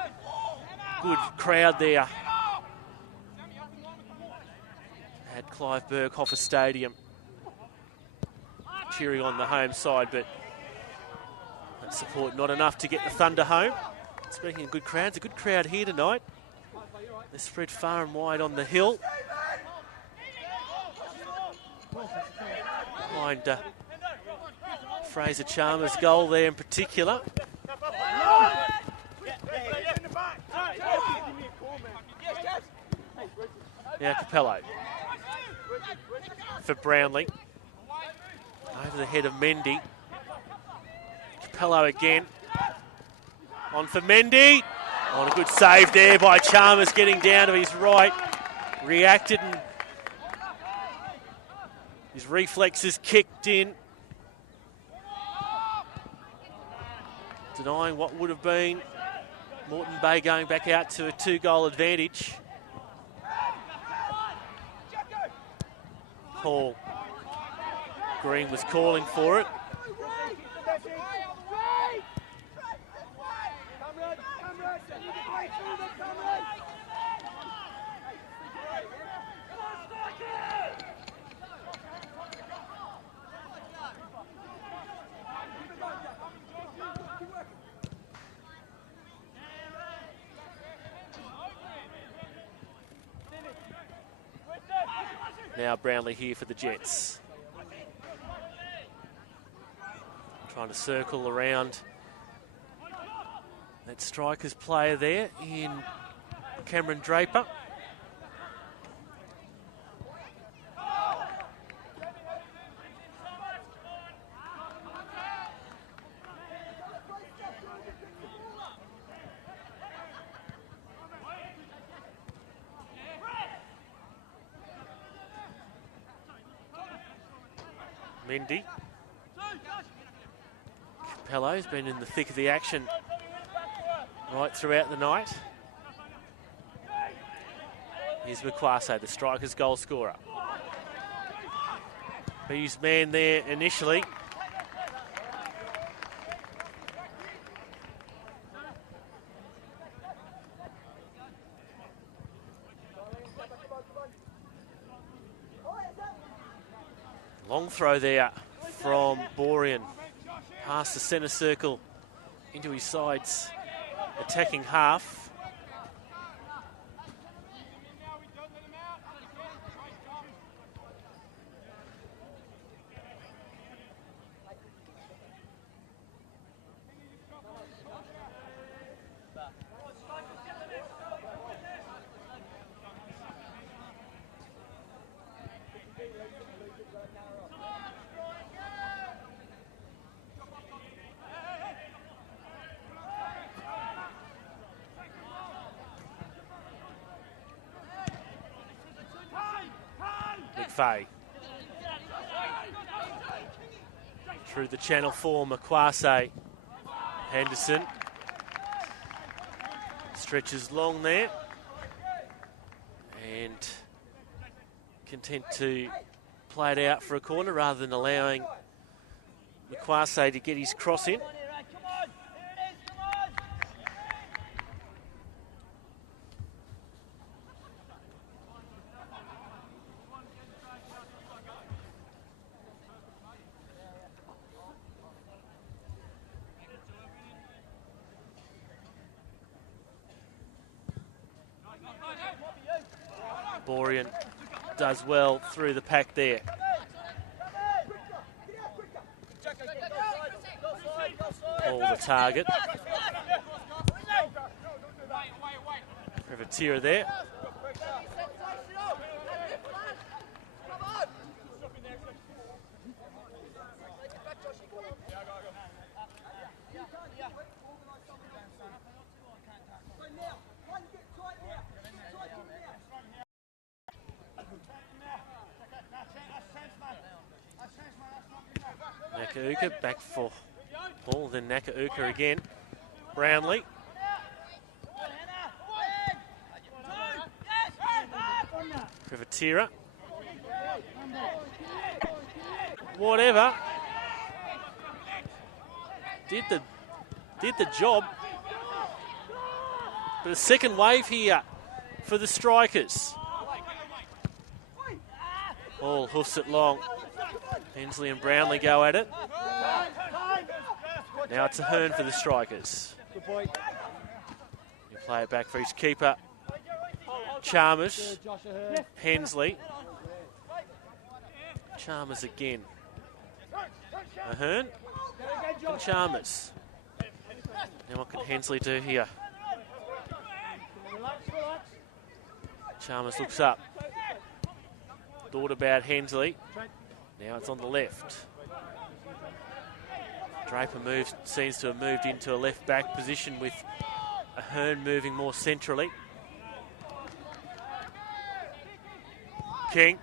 good crowd there at Clive Berghofer Stadium cheering on the home side, but that support not enough to get the Thunder home. Speaking of good crowds, a good crowd here tonight. They're spread far and wide on the hill. Behind Fraser Chalmers' goal there in particular. Now Capello for Brownlee. Over the head of Mendy. Capello again. On for Mendy. Oh, a good save there by Chalmers, getting down to his right. Reacted and his reflexes kicked in. Denying what would have been Moreton Bay going back out to a 2-goal advantage. Hall. Green was calling for it. Now Brownlee here for the Jets. Trying to circle around that Strikers player there in Cameron Draper. Mendy. Capello's been in the thick of the action right throughout the night. Here's Makwase, the Strikers' goal scorer. He's man there initially. Long throw there from Borean. Past the centre circle into his sides attacking half. McVeigh. Through the channel for Makwase. Henderson. Stretches long there. And content to play it out for a corner rather than allowing Makwase to get his cross in. Borean does well through the pack there. All the target. Privatira there. Nakauka back for ball, then Nakauka again. Brownlee. Privatira. Whatever. Did the job. But a second wave here for the Strikers. Ball hoofs it long. Hensley and Brownlee go at it. Now it's a Hearn for the Strikers. You play it back for his keeper. Chalmers. Hensley. Chalmers again. Ahern. And Chalmers. Now what can Hensley do here? Chalmers looks up. Thought about Hensley. Now it's on the left. Draper seems to have moved into a left back position with Ahern moving more centrally. King.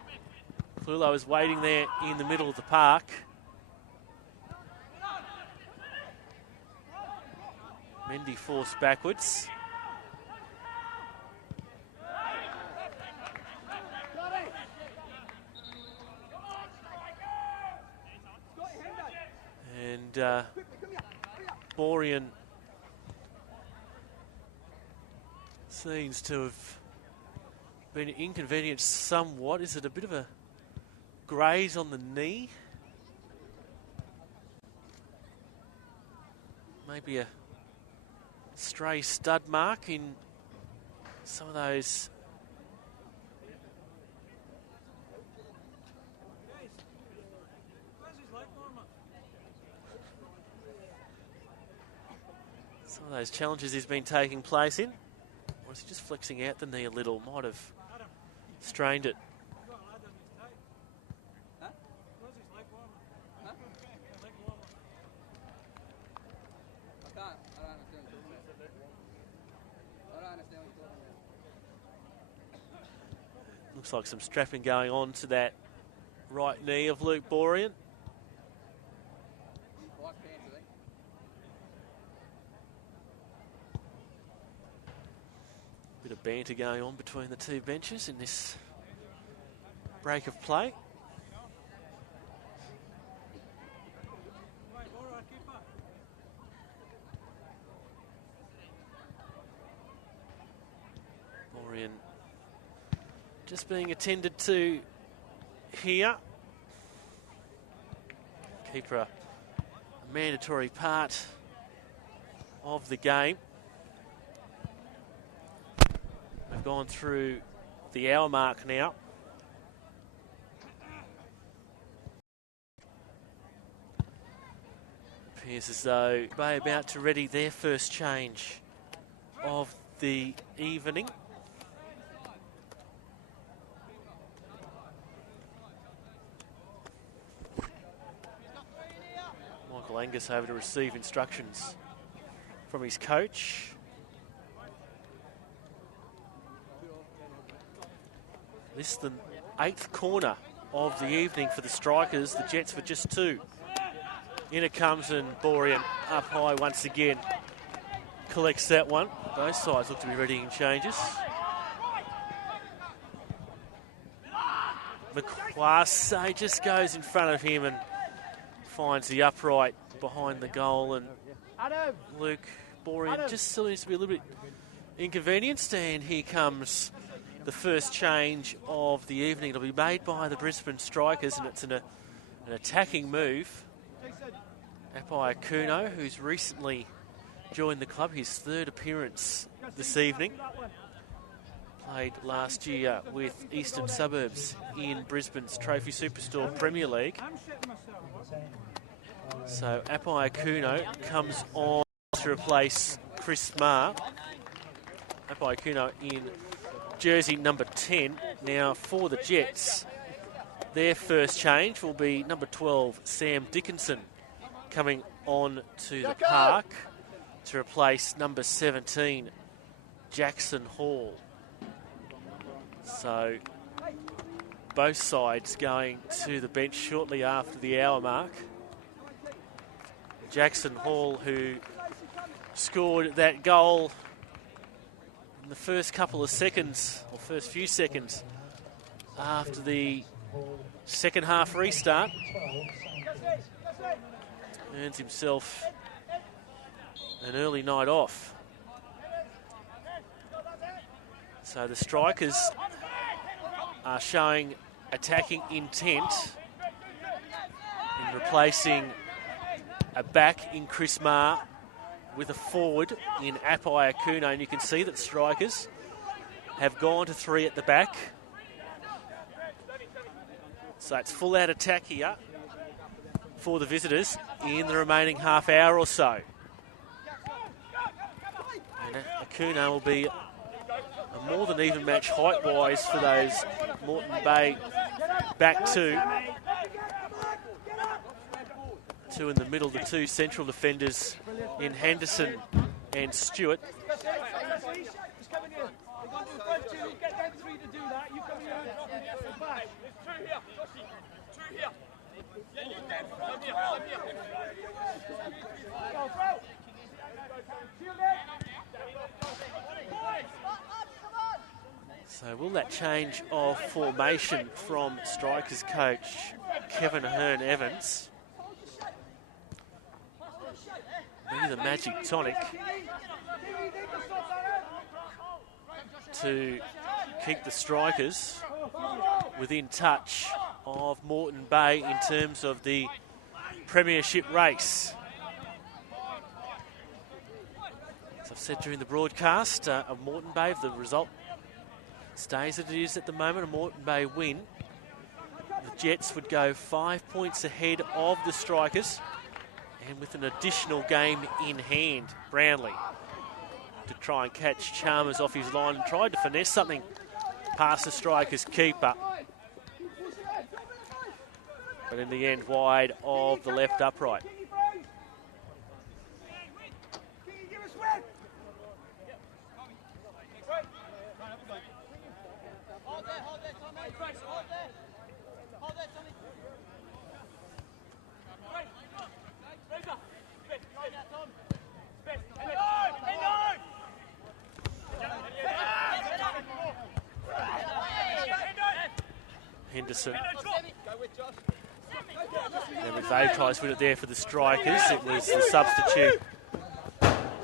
Clulo is waiting there in the middle of the park. Mendy forced backwards. And Borean seems to have been inconvenienced somewhat. Is it a bit of a graze on the knee? Maybe a stray stud mark in some of those challenges he's been taking place in. Or is he just flexing out the knee a little? Might have strained it. Looks like some strapping going on to that right knee of Luke Borean. Bit of banter going on between the two benches in this break of play. Moreton just being attended to here. Keeper, a mandatory part of the game. We've gone through the hour mark now. Appears as though Bay about to ready their first change of the evening. Michael Angus over to receive instructions from his coach. Less than 8th corner of the evening for the Strikers. The Jets for just 2. In it comes, and Borean up high once again. Collects that one. Both sides look to be readying changes. McQuarrie just goes in front of him and finds the upright behind the goal, and Luke Borean just still needs to be a little bit inconvenienced, and here comes the first change of the evening. It'll be made by the Brisbane Strikers, and it's an attacking move. Apai Akuno, who's recently joined the club, his 3rd appearance this evening. Played last year with Eastern Suburbs in Brisbane's Trophy Superstore Premier League. So Apai Akuno comes on to replace Chris Marr. Apai Akuno in jersey number 10. Now for the Jets, their first change will be number 12, Sam Dickinson, coming on to the park to replace number 17, Jackson Hall. So both sides going to the bench shortly after the hour mark. Jackson Hall, who scored that goal in the first couple of seconds, or first few seconds, after the second half restart, earns himself an early night off. So the Strikers are showing attacking intent in replacing a back in Chris Marr with a forward in Apai Akuno, and you can see that the Strikers have gone to 3 at the back. So it's full out attack here for the visitors in the remaining half hour or so. And Akuno will be a more than even match height-wise for those Moreton Bay back 2. 2 in the middle, the 2 central defenders in Henderson and Stewart. So will that change of formation from Strikers coach Kevin Hearn-Evans be the magic tonic to keep the Strikers within touch of Moreton Bay in terms of the premiership race? As I've said during the broadcast of Moreton Bay, if the result stays as it is at the moment, a Moreton Bay win, the Jets would go 5 points ahead of the Strikers, and with an additional game in hand. Brownlee to try and catch Chalmers off his line and tried to finesse something past the Strikers keeper, but in the end wide of the left upright. Henderson. And McVeigh tries to win it there for the Strikers. It was the substitute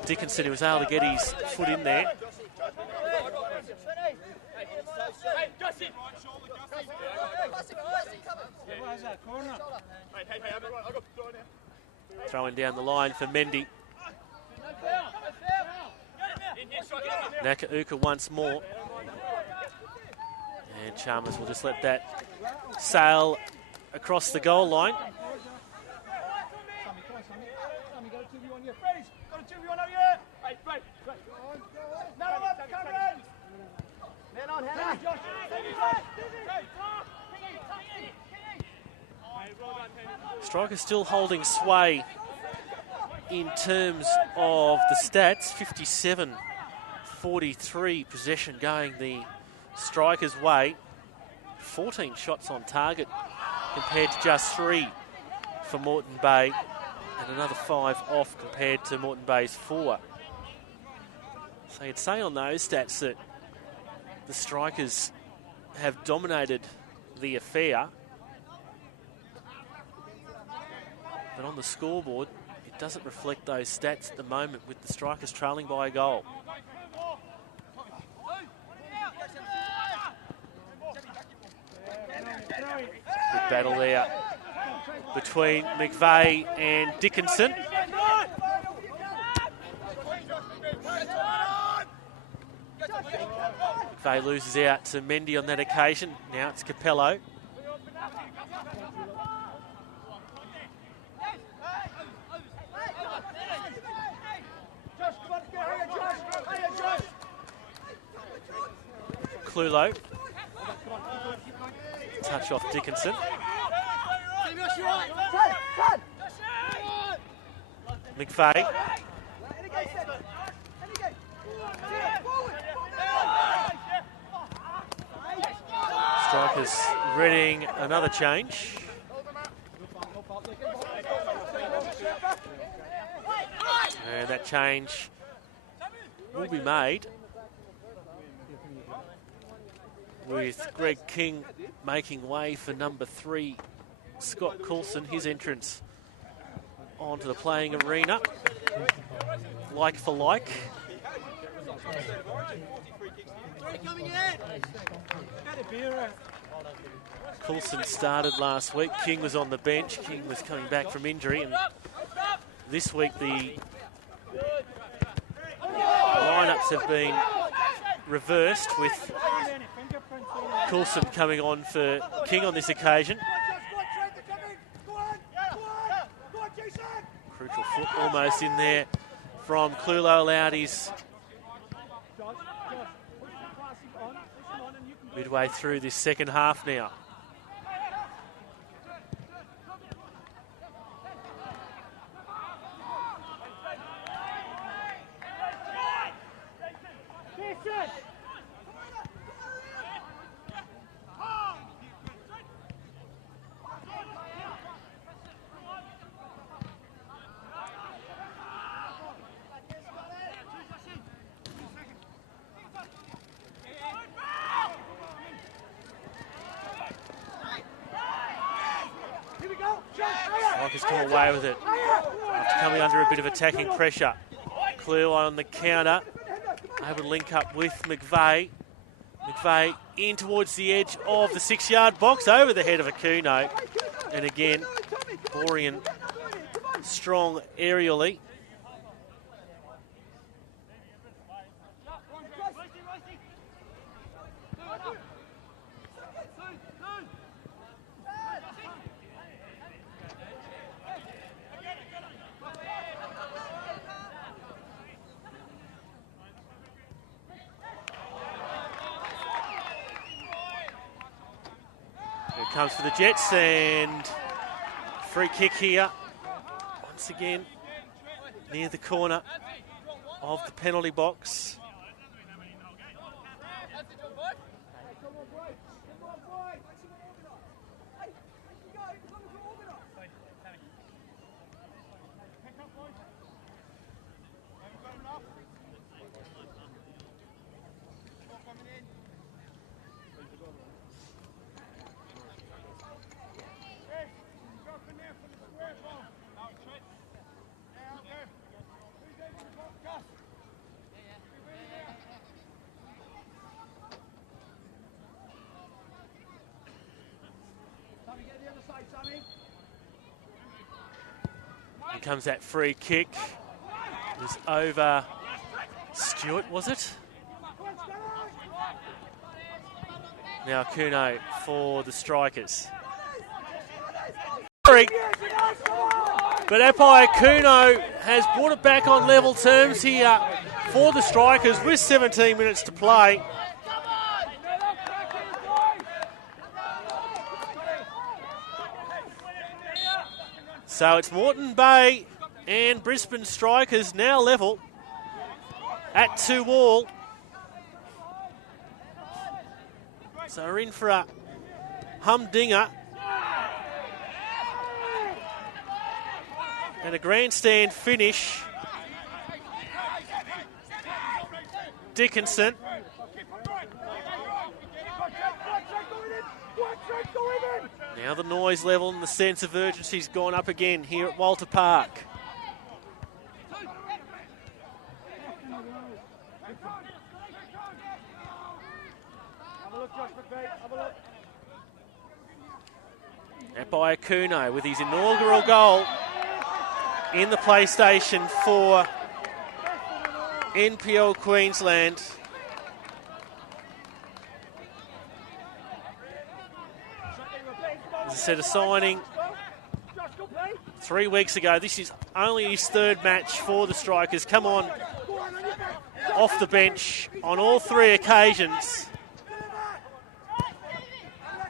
Dickinson who was able to get his foot in there. Throwing down the line for Mendy. Nakauka once more. And Chalmers will just let that sail across the goal line. Strikers still holding sway in terms of the stats. 57-43 possession going the Strikers' way. 14 shots on target compared to just 3 for Moreton Bay, and another 5 off compared to Moreton Bay's 4. So you'd say on those stats that the Strikers have dominated the affair, but on the scoreboard it doesn't reflect those stats at the moment, with the Strikers trailing by a goal. Good battle there between McVeigh and Dickinson. McVeigh loses out to Mendy on that occasion. Now it's Capello. Clulo. Touch off Dickinson. McVeigh. Strikers readying another change. And that change will be made with Greg King making way for number 3, Scott Coulson. His entrance onto the playing arena, like for like. Coulson started last week. King was on the bench. King was coming back from injury, and this week the lineups have been reversed, with Coulson coming on for King on this occasion. Crucial foot almost in there from Clulo, allowed his midway through this second half now. Strikers come away with it after coming under a bit of attacking pressure. Clulo on the counter, able to link up with McVeigh. McVeigh in towards the edge of the 6-yard box, over the head of Akuno. And again, Borean strong aerially. Comes for the Jets, and free kick here once again near the corner of the penalty box. Here comes that free kick. It was over Stewart, was it? Now Kuno for the Strikers. But umpire Kuno has brought it back on level terms here for the Strikers with 17 minutes to play. So it's Moreton Bay and Brisbane Strikers now level at 2-2. So we're in for a humdinger and a grandstand finish. Dickinson. Now the noise level and the sense of urgency's gone up again here at Walter Park. That by Kuno with his inaugural goal in the PlayStation 4 NPL Queensland. As I said, a signing 3 weeks ago. This is only his third match for the Strikers. Come on off the bench on all three occasions.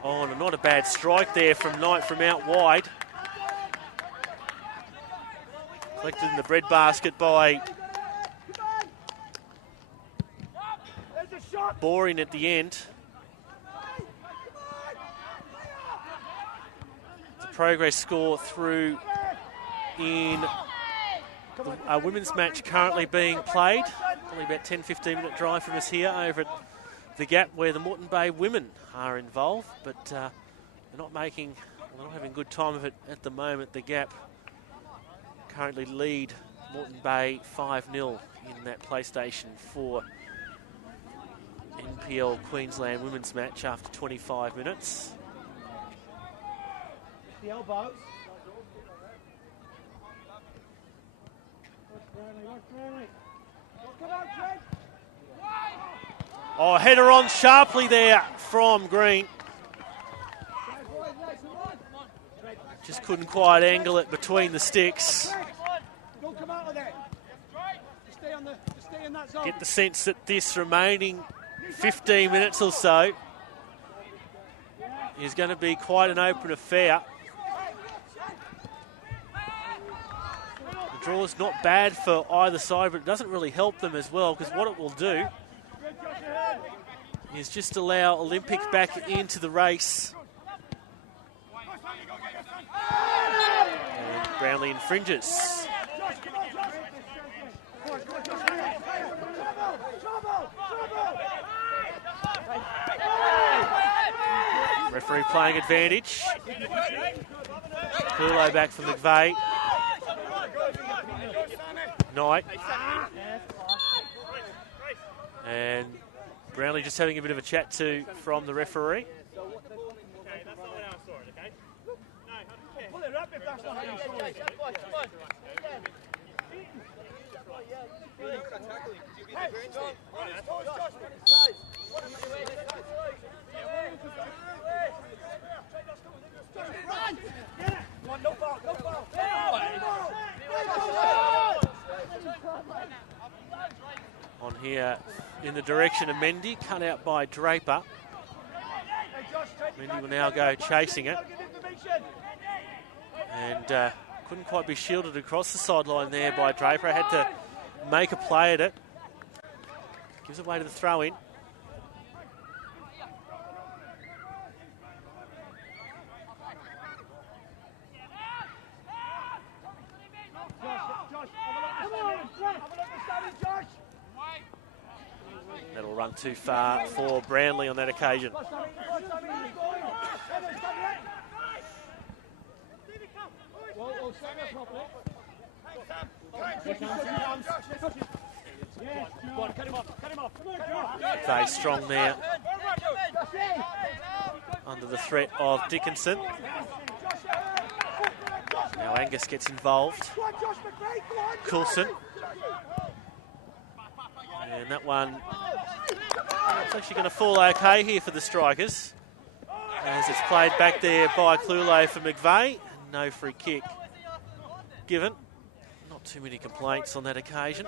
Oh, and not a bad strike there from Knight from out wide. Collected in the breadbasket by Boring at the end. The progress score through in a women's match currently being played. Only about 10-15 minute drive from us here over at the Gap where the Moreton Bay women are involved, but they're not having a good time of it at the moment. The Gap currently lead Moreton Bay 5-0 in that PlayStation 4 NPL Queensland women's match after 25 minutes. The elbows. Oh, header on sharply there from Green. Just couldn't quite angle it between the sticks. Don't come out of there. Stay in that zone. Get the sense that this remaining 15 minutes or so is going to be quite an open affair. The draw's not bad for either side, but it doesn't really help them as well, because what it will do is just allow Olympic back into the race. And Brownlee infringes. Referee playing advantage. Kulo back from McVeigh. Knight. And Brownlee just having a bit of a chat to from the referee. On here in the direction of Mendy, cut out by Draper. Mendy will now go chasing it. And couldn't quite be shielded across the sideline there by Draper. Had to make a play at it. Gives it away to the throw-in. That'll run too far for Brownlee on that occasion. Very strong there. under the threat of Dickinson. Now Angus gets involved. Coulson. And that one, it's actually going to fall okay here for the Strikers, as it's played back there by Clulo for McVeigh. No free kick given. Not too many complaints on that occasion.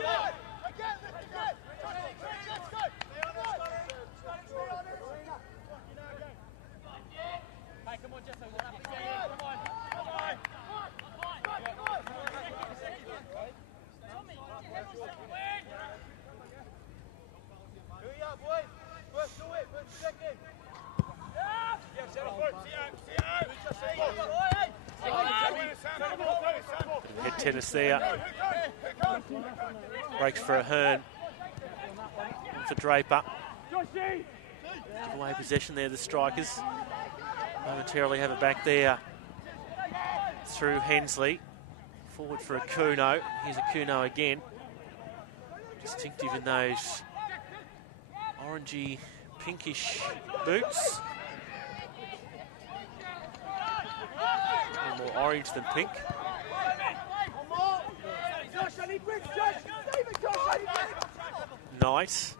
Head tennis there. Breaks for a Hearn. For Draper. Give away possession there, the Strikers. Momentarily have it back there through Hensley. Forward for Akuno. Here's Akuno again. Distinctive in those orangey, pinkish boots. A little more orange than pink. Knight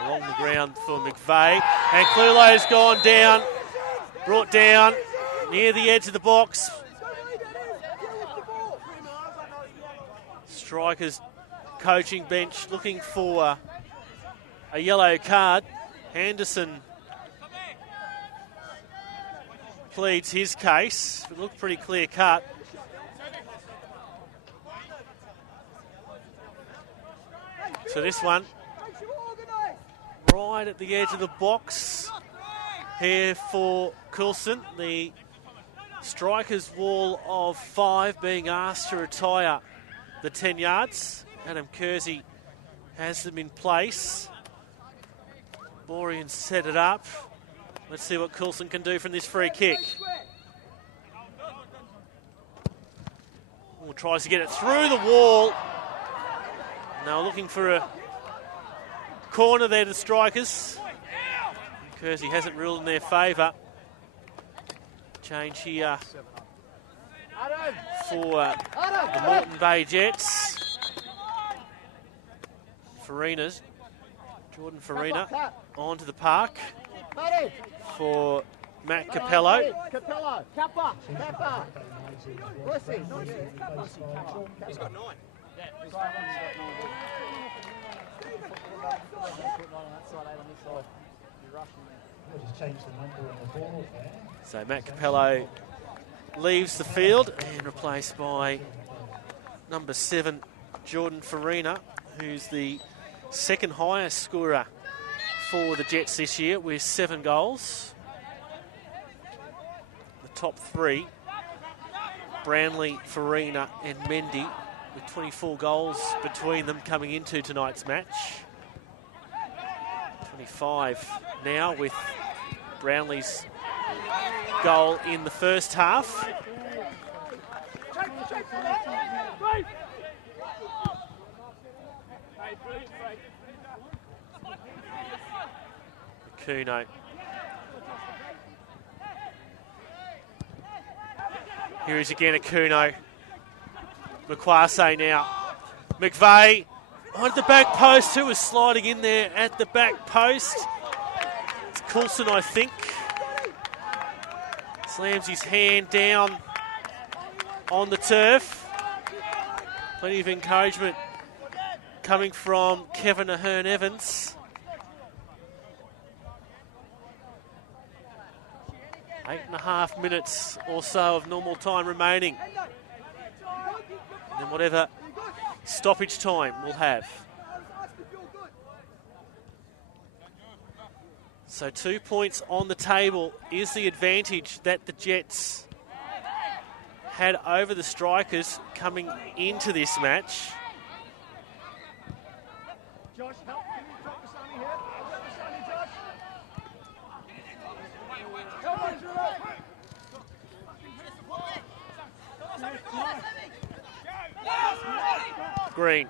along the ground for McVeigh. And Clulo's gone down. Brought down near the edge of the box. Strikers coaching bench looking for a yellow card. Henderson pleads his case. It looked pretty clear cut. So this one, right at the edge of the box here for Coulson. The Strikers' wall of 5 being asked to retire the 10 yards. Adam Kersey has them in place. Borean set it up. Let's see what Coulson can do from this free kick. Oh, tries to get it through the wall. Now looking for a corner there to the Strikers. Kersey hasn't ruled in their favour. Change here for the Moreton Bay Jets. Farina's. Jordan Farina onto the park for Matt Capello. Capello. Kappa. He's got 9. So Matt Capello leaves the field and replaced by number 7, Jordan Farina, who's the second highest scorer for the Jets this year with 7 goals. The top 3, Brownlee, Farina and Mendy, with 24 goals between them coming into tonight's match. 25 now with Brownlee's goal in the first half. Kuno. Here is again Akuno. McQuarrie now. McVeigh on the back post. Who was sliding in there at the back post? It's Coulson, I think. Slams his hand down on the turf. Plenty of encouragement coming from Kevin Ahern-Evans. 8.5 minutes or so of normal time remaining. And then whatever stoppage time we'll have. So 2 points on the table is the advantage that the Jets had over the Strikers coming into this match. Josh, help. Can you drop the Sammy here? Drop the Sammy, Josh. Green.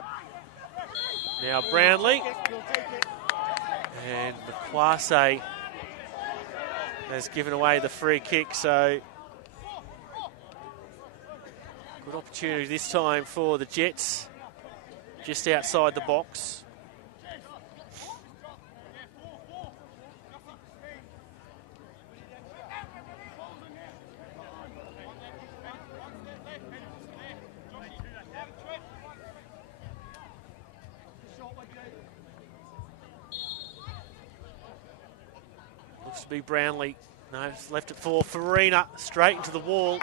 Now Brownlee. And McQuarrie has given away the free kick, so good opportunity this time for the Jets, just outside the box. Looks to be Brownlee. No, it's left it for Farina, straight into the wall.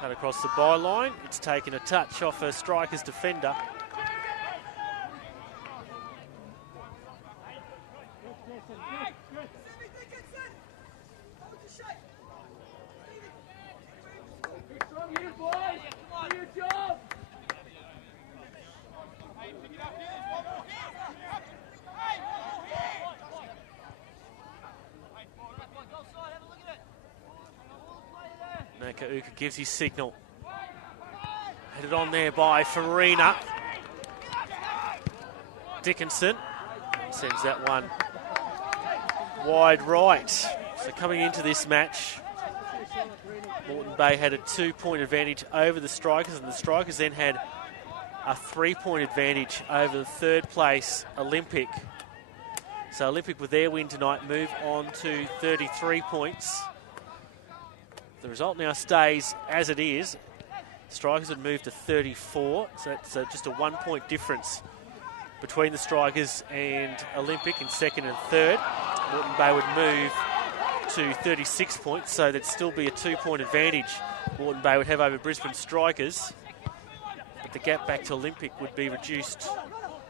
Cut across the byline. It's taken a touch off a striker's defender. Uka gives his signal. Headed on there by Farina. Dickinson sends that one wide right. So coming into this match, Moreton Bay had a 2-point advantage over the Strikers, and the Strikers then had a 3-point advantage over the third place Olympic. So Olympic, with their win tonight, move on to 33 points. The result now stays as it is. Strikers would move to 34, so that's just a 1-point difference between the Strikers and Olympic in second and third. Moreton Bay would move to 36 points, so there'd still be a 2-point advantage Moreton Bay would have over Brisbane Strikers. But the gap back to Olympic would be reduced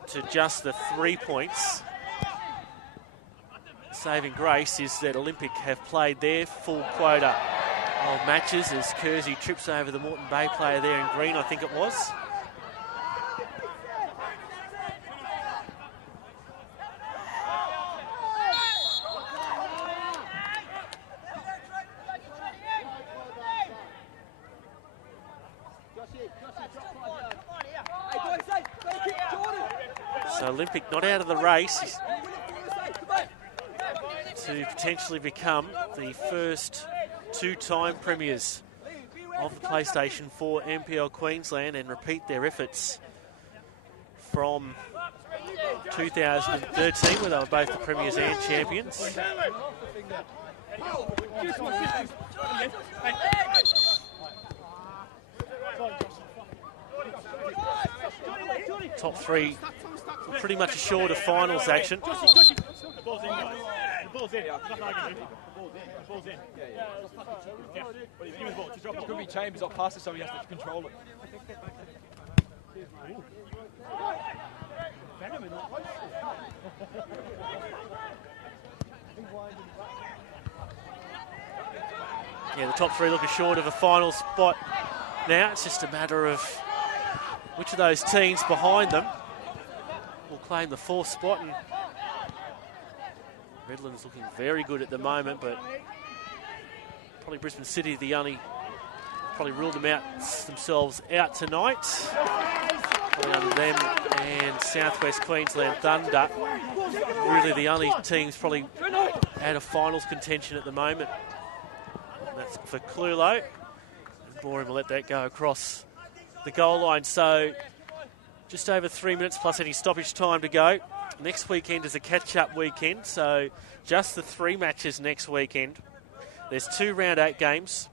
to just the 3 points. Saving grace is that Olympic have played their full quota of matches as Kersey trips over the Moreton Bay player there in green, I think it was. So Olympic not out of the race to potentially become the first 2-time premiers of the PlayStation 4 NPL Queensland and repeat their efforts from 2013, where they were both the premiers and champions. Top three pretty much assured of finals action. It's going to be Chambers up past it, so he has to control it. Yeah, the top three look assured of a final spot now. It's just a matter of which of those teams behind them will claim the fourth spot. And Redland's looking very good at the moment, but probably Brisbane City probably ruled them out themselves out tonight. Probably under them and Southwest Queensland Thunder, really the only teams probably out of finals contention at the moment. And that's for Clulo. And Boring will let that go across the goal line. So just over 3 minutes plus any stoppage time to go. Next weekend is a catch-up weekend, so just the 3 matches next weekend. There's 2 round 8 games.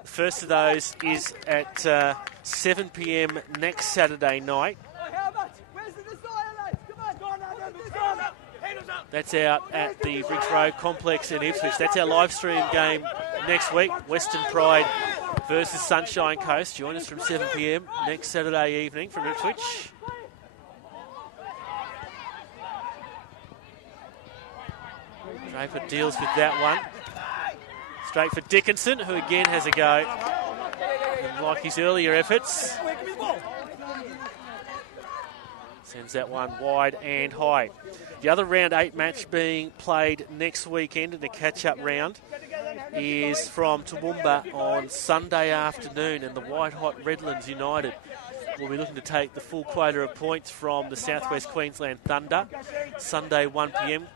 The first of those is at 7 p.m. next Saturday night. That's out at the Briggs Road Complex in Ipswich. That's our live stream game next week. Western Pride versus Sunshine Coast. Join us from 7 p.m. next Saturday evening from Ipswich. Draper deals with that one. Straight for Dickinson, who again has a go. And like his earlier efforts, sends that one wide and high. The other round 8 match being played next weekend in the catch-up round is from Toowoomba on Sunday afternoon, and the white-hot Redlands United will be looking to take the full quota of points from the Southwest Queensland Thunder. Sunday 1 p.m.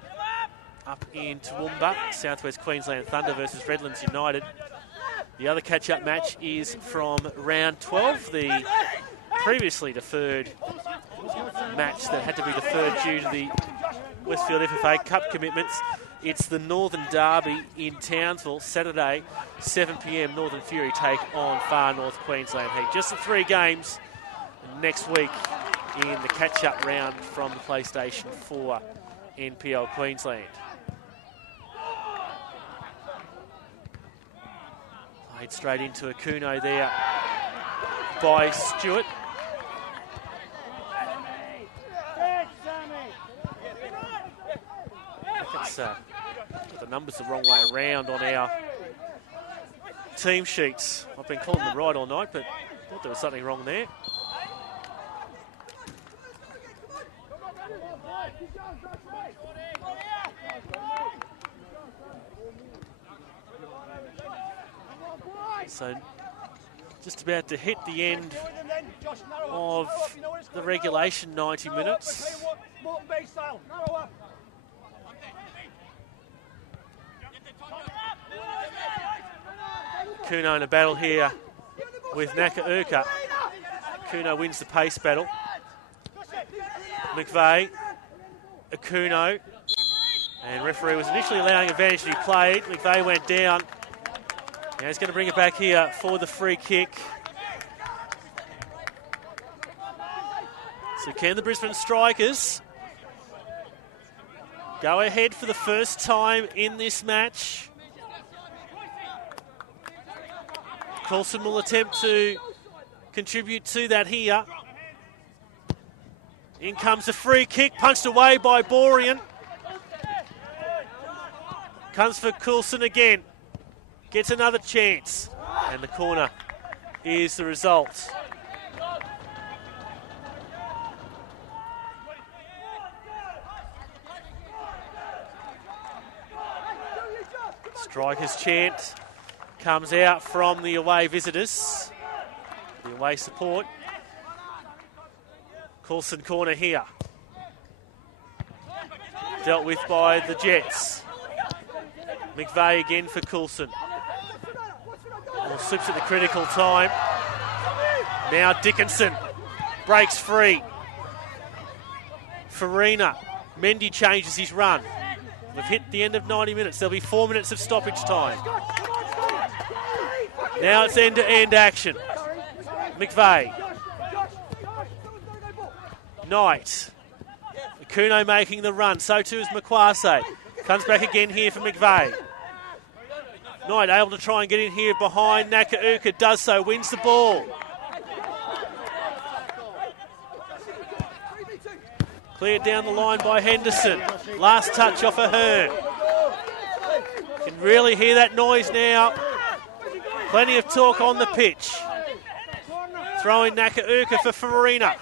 up in Toowoomba, Southwest Queensland Thunder versus Redlands United. The other catch-up match is from round 12, the previously deferred match that had to be deferred due to the Westfield FFA Cup commitments. It's the Northern Derby in Townsville, Saturday, 7 p.m. Northern Fury take on Far North Queensland Heat. Just the 3 games next week in the catch-up round from the PlayStation 4 NPL Queensland. Played straight into Akuno there by Stewart. Got the numbers the wrong way around on our team sheets. I've been calling them right all night, but thought there was something wrong there. So just about to hit the end of the regulation 90 minutes. Kuno in a battle here with Nakauka. Kuno wins the pace battle. McVeigh, Akuno, and referee was initially allowing advantage to be played. McVeigh went down. Now he's going to bring it back here for the free kick. So can the Brisbane Strikers go ahead for the first time in this match? Coulson will attempt to contribute to that here. In comes a free kick, punched away by Borean. Comes for Coulson again. Gets another chance. And the corner is the result. Strikers chant comes out from the away visitors. The away support. Coulson corner here. Dealt with by the Jets. McVeigh again for Coulson. Slips at the critical time. Now Dickinson breaks free. Farina. Mendy changes his run. We've hit the end of 90 minutes. There'll be 4 minutes of stoppage time. Now it's end-to-end action. McVeigh. Knight. Kuno making the run. So too is Makwase. Comes back again here for McVeigh. Knight able to try and get in here behind Nakauka. Does so. Wins the ball. Cleared down the line by Henderson. Last touch off Ahern. Can really hear that noise now. Plenty of talk on the pitch. Throwing Nakauka for Farina.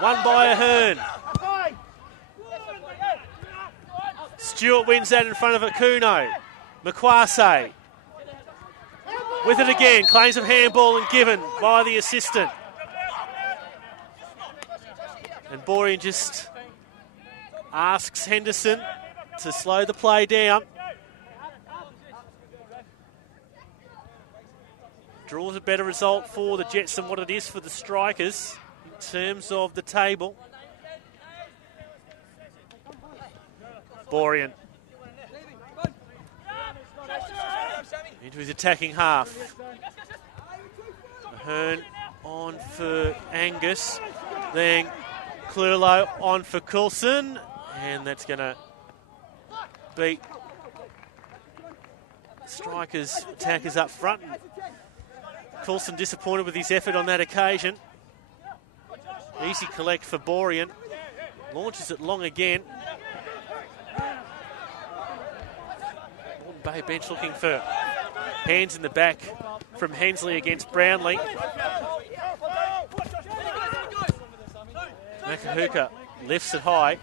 Won by Ahern. Stewart wins that in front of Akuno. Makwase. With it again. Claims of handball and given by the assistant. And Borean just asks Henderson to slow the play down. Draws a better result for the Jets than what it is for the Strikers in terms of the table. Borean into his attacking half. Ahern on for Angus. Then Clulo on for Coulson. And that's going to beat Strikers attackers up front. Coulson disappointed with his effort on that occasion. Easy collect for Borean. Launches it long again. Moreton Bay bench looking for Hands in the back from Hensley against Brownlee. Makahuka lifts it high.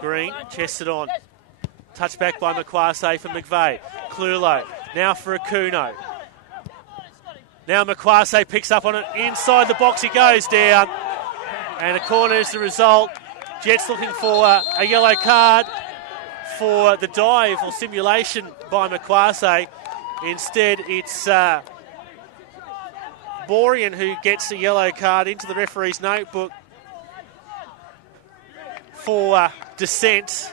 Green chests it on. Touch back by Makwase for McVeigh. Clulo now for Akuno. Now Makwase picks up on it. Inside the box he goes down. And a corner is the result. Jets looking for a yellow card for the dive or simulation by Makwase. Instead, it's Borean who gets a yellow card into the referee's notebook for dissent.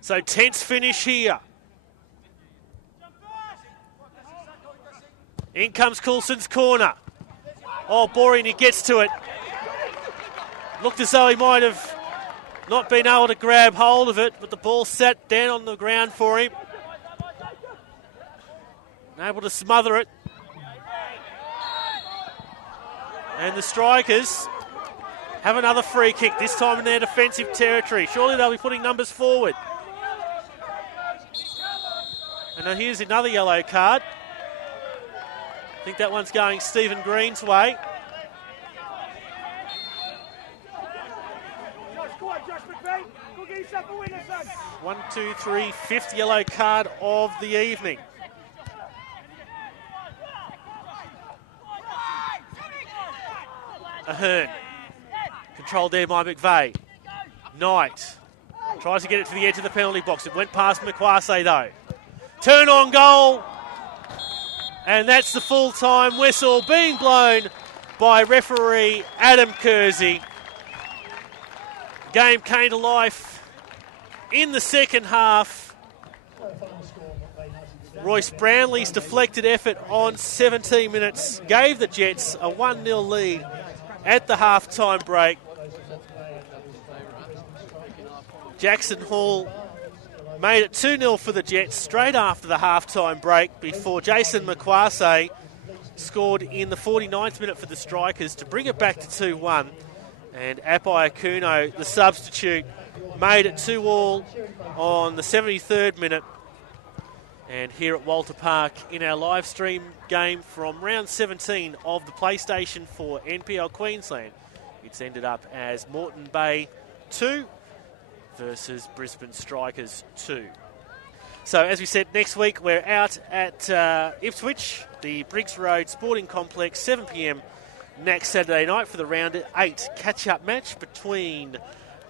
So tense finish here. In comes Coulson's corner. Oh, Borean, he gets to it. Looked as though he might have not been able to grab hold of it, but the ball sat down on the ground for him. Able to smother it. And the Strikers have another free kick, this time in their defensive territory. Surely they'll be putting numbers forward. And now here's another yellow card. I think that one's going Stephen Green's way. One, two, three, fifth yellow card of the evening. Ahern. Controlled there by McVeigh. Knight tries to get it to the edge of the penalty box. It went past Makwase though. Turn on goal. And that's the full-time whistle being blown by referee Adam Kersey. Game came to life in the second half. Royce Brownlee's deflected effort on 17 minutes gave the Jets a 1-0 lead at the half-time break. Jackson Hall made it 2-0 for the Jets straight after the half-time break before Jason Makwase scored in the 49th minute for the Strikers to bring it back to 2-1. And Apai Akuno, the substitute, made it 2-2 on the 73rd minute. And here at Walter Park in our live stream game from round 17 of the PlayStation 4 NPL Queensland, it's ended up as Moreton Bay 2 versus Brisbane Strikers 2. So as we said, next week we're out at Ipswich, the Briggs Road Sporting Complex, 7 p.m. next Saturday night for the round 8 catch-up match between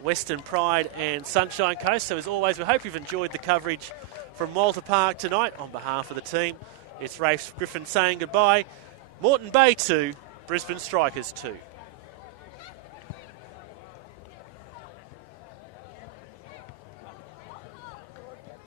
Western Pride and Sunshine Coast. So as always, we hope you've enjoyed the coverage from Walter Park tonight. On behalf of the team, it's Rafe Griffin saying goodbye. Moreton Bay 2, Brisbane Strikers 2.